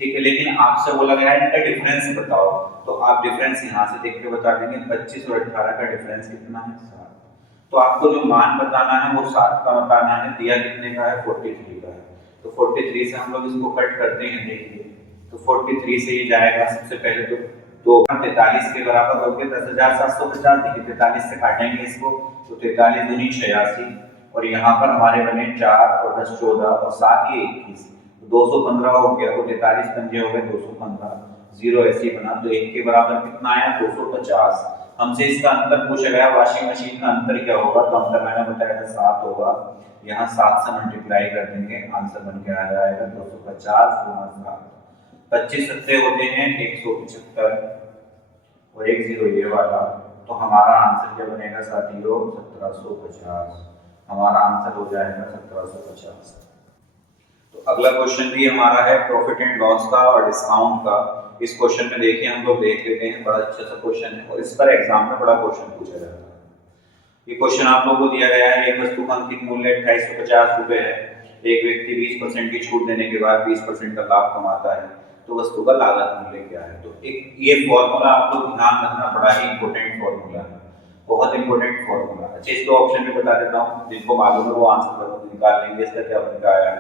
ठीक है, लेकिन आपसे बोला गया है इनका डिफरेंस बताओ, तो आप डिफरेंस यहाँ से देख के बता देंगे। 25 और 18 का डिफरेंस कितना है? 7। तो आपको जो मान बताना है वो 7 का बताना है। दिया कितने का है? 43 का है। तो 43 से हम लोग इसको कट करते हैं। देखिए तो 43 से ये जाएगा, सबसे पहले तो 2 43 के बराबर हो गया 10,750। देखिए 43 से काटेंगे इसको तो 43 दूनी 86 और यहाँ पर हमारे बने 4 और 10 14 और 7 ये 21, 215 हो गया। तो 43 पंजे हो गए 215, 0 ऐसे ही बना। तो 1 के बराबर कितना आया? 250। हमसे इसका अंतर पूछा गया वॉशिंग मशीन का अंतर क्या होगा, तो अंतर मैंने बताया था 7 होगा। यहाँ 7 से मल्टीप्लाई कर देंगे, आंसर बन के आ जाएगा 250 गुना 7। 25 सत्ते होते हैं 175 और 1 0 ये वाला। तो हमारा आंसर क्या बनेगा साथियों? 1750। हमारा आंसर हो जाएगा 1750। तो अगला क्वेश्चन भी हमारा है प्रॉफिट एंड लॉस का और डिस्काउंट का। इस क्वेश्चन में देखिए हम लोग देख लेते हैं, बड़ा अच्छा सा क्वेश्चन है और इस पर एग्जाम में बड़ा क्वेश्चन पूछा जाता है। ये क्वेश्चन आप लोगों को दिया गया है, एक वस्तु का अंकित मूल्य 2850 रुपए है। एक व्यक्ति 20% की छूट देने के बाद 20% का लाभ कमाता है, तो वस्तु का लागत मूल्य क्या है। तो एक ये फॉर्मूला आपको ध्यान रखना, बड़ा ही इंपॉर्टेंट फॉर्मूला है, बहुत इंपॉर्टेंट फॉर्मूला। अच्छा, इसको ऑप्शन में बता देता हूँ, जिनको मालूम है वो आंसर निकाल लेंगे। इसका क्या बन रहा है,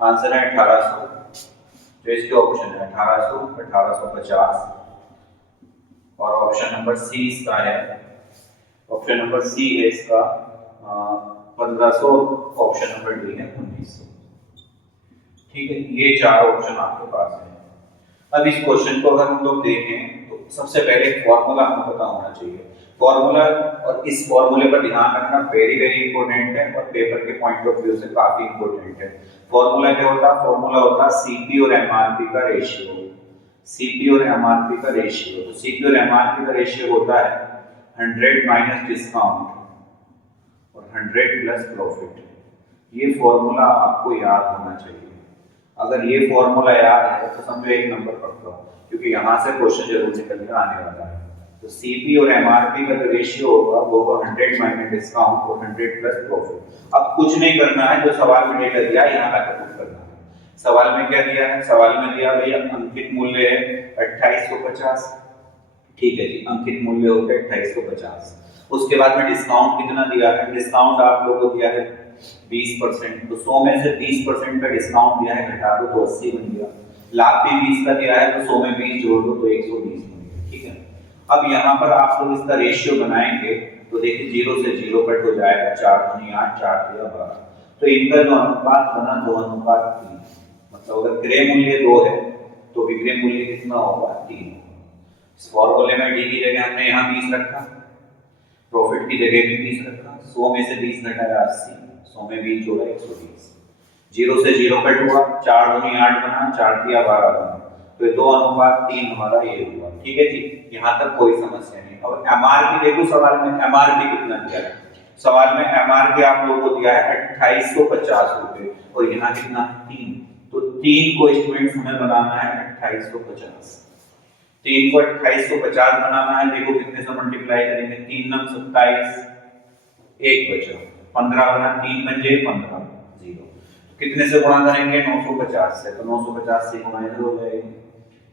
आंसर है 1800, जो इसके ऑप्शन है 1800, 1850, और ऑप्शन नंबर सी इसका है, ऑप्शन नंबर सी है इसका 1500, ऑप्शन नंबर डी है 1900। ठीक है, ये चार ऑप्शन आपके पास है। अब इस क्वेश्चन को अगर हम लोग देखें तो सबसे पहले फॉर्मूला हमें पता होना चाहिए, फॉर्मूला, और इस फॉर्मूले पर ध्यान रखना वेरी वेरी इंपॉर्टेंट है और पेपर के पॉइंट ऑफ व्यू से काफी इंपॉर्टेंट है। फॉर्मूला क्या होता है, फॉर्मूला होता है सीपी और एमआरपी का रेशियो, सीपी और एमआरपी का रेशियो। तो सीपी और एमआरपी का रेशियो होता है 100 माइनस डिस्काउंट और 100 प्लस प्रॉफिट। ये फॉर्मूला आपको याद होना चाहिए। अगर ये फॉर्मूला याद है तो समझो एक नंबर पक्का, क्योंकि यहाँ से क्वेश्चन जरूर निकल कर आने वाला है। तो सीपी और एमआरपी का जो रेशियो होगा वो होगा 100 माइनस डिस्काउंट और 100 प्लस प्रॉफिट। अब कुछ नहीं करना है, जो सवाल में डेटा दिया है यहाँ का पुट करना है। सवाल में क्या दिया है, सवाल में दिया भैया अंकित मूल्य है 2850, ठीक है जी, अंकित मूल्य हो गया 2850। उसके बाद में डिस्काउंट कितना दिया है, डिस्काउंट आप लोगों को दिया है 20%, तो 100 में से 20% का डिस्काउंट दिया है, घटा दो तो 80 बन गया। लाभ भी 20 का दिया है तो 100 में 20 जोड़ दो तो 120 बन गया। ठीक है, अब यहाँ पर आप लोग इसका रेशियो बनाएंगे तो देखिए 0 से 0 कट हो जाएगा, 4 दूनी 8, 4 तिया 12, तो इनका जो अनुपात बना 2:3। मतलब अगर क्रय मूल्य 2 है तो विक्रय मूल्य कितना होगा, 3। इस फॉर्मूले में डी की जगह हमने यहाँ 20 रखा, प्रॉफिट की जगह भी 20 रखा, 100 में से 20 घटाया 80, 100 में 20 जोड़ा 120, 0 से 0 कट हुआ, 4 दूनी 8 बना, 4 तिया 12 बना, तो 2:3 हमारा ये हुआ। ठीक है जी, यहाँ तक कोई समस्या नहीं। अब एमआरपी देखो, सवाल में एमआरपी कितना दिया है, सवाल में एमआरपी आप लोगों को दिया है 2850 रुपए और यहाँ कितना 3, तो 3 को स्टूडेंट्स हमें बनाना है 2850, 3 को 2850 बनाना है। देखो कितने से मल्टीप्लाई करेंगे, 3 नम 27, 1 बचा, 15 बना, 3 पंजे 15, 0, कितने से गुणा करेंगे 950 से, तो 950 से गुणा इधर हो जाएगी,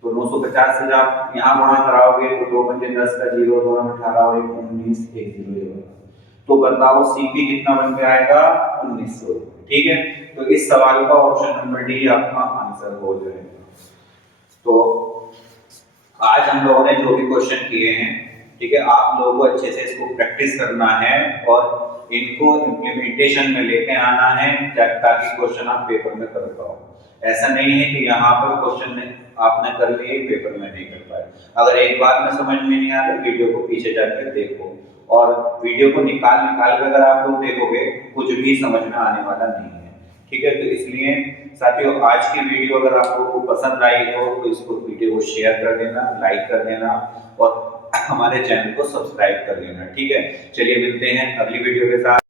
तो 950 से जब यहाँ गुणा कराओगे तो 2 पंजे 10 का 0, 2 18 और 1 19, 1 0, तो बताओ सीपी कितना बन के आएगा 1900। ठीक है, तो इस सवाल का ऑप्शन नंबर डी आपका आंसर हो जाएगा। तो आज हम लोगों ने जो भी क्वेश्चन किए हैं, ठीक है, आप लोगों को अच्छे से इसको प्रैक्टिस करना है और इनको इम्प्लीमेंटेशन में लेके आना है ताकि क्वेश्चन आप पेपर में कर पाओ। ऐसा नहीं है कि यहाँ पर क्वेश्चन आपने कर लिए पेपर में नहीं कर पाए। अगर एक बार में समझ में नहीं आ रहा, वीडियो को पीछे जाकर देखो, और वीडियो को निकाल कर अगर आप लोग देखोगे कुछ भी समझ में आने वाला नहीं है। ठीक है, तो इसलिए साथियों आज की वीडियो अगर आप लोगों को पसंद आई हो तो इसको वीडियो को शेयर कर देना, लाइक कर देना और हमारे चैनल को सब्सक्राइब कर लेना। ठीक है, चलिए मिलते हैं अगली वीडियो के साथ।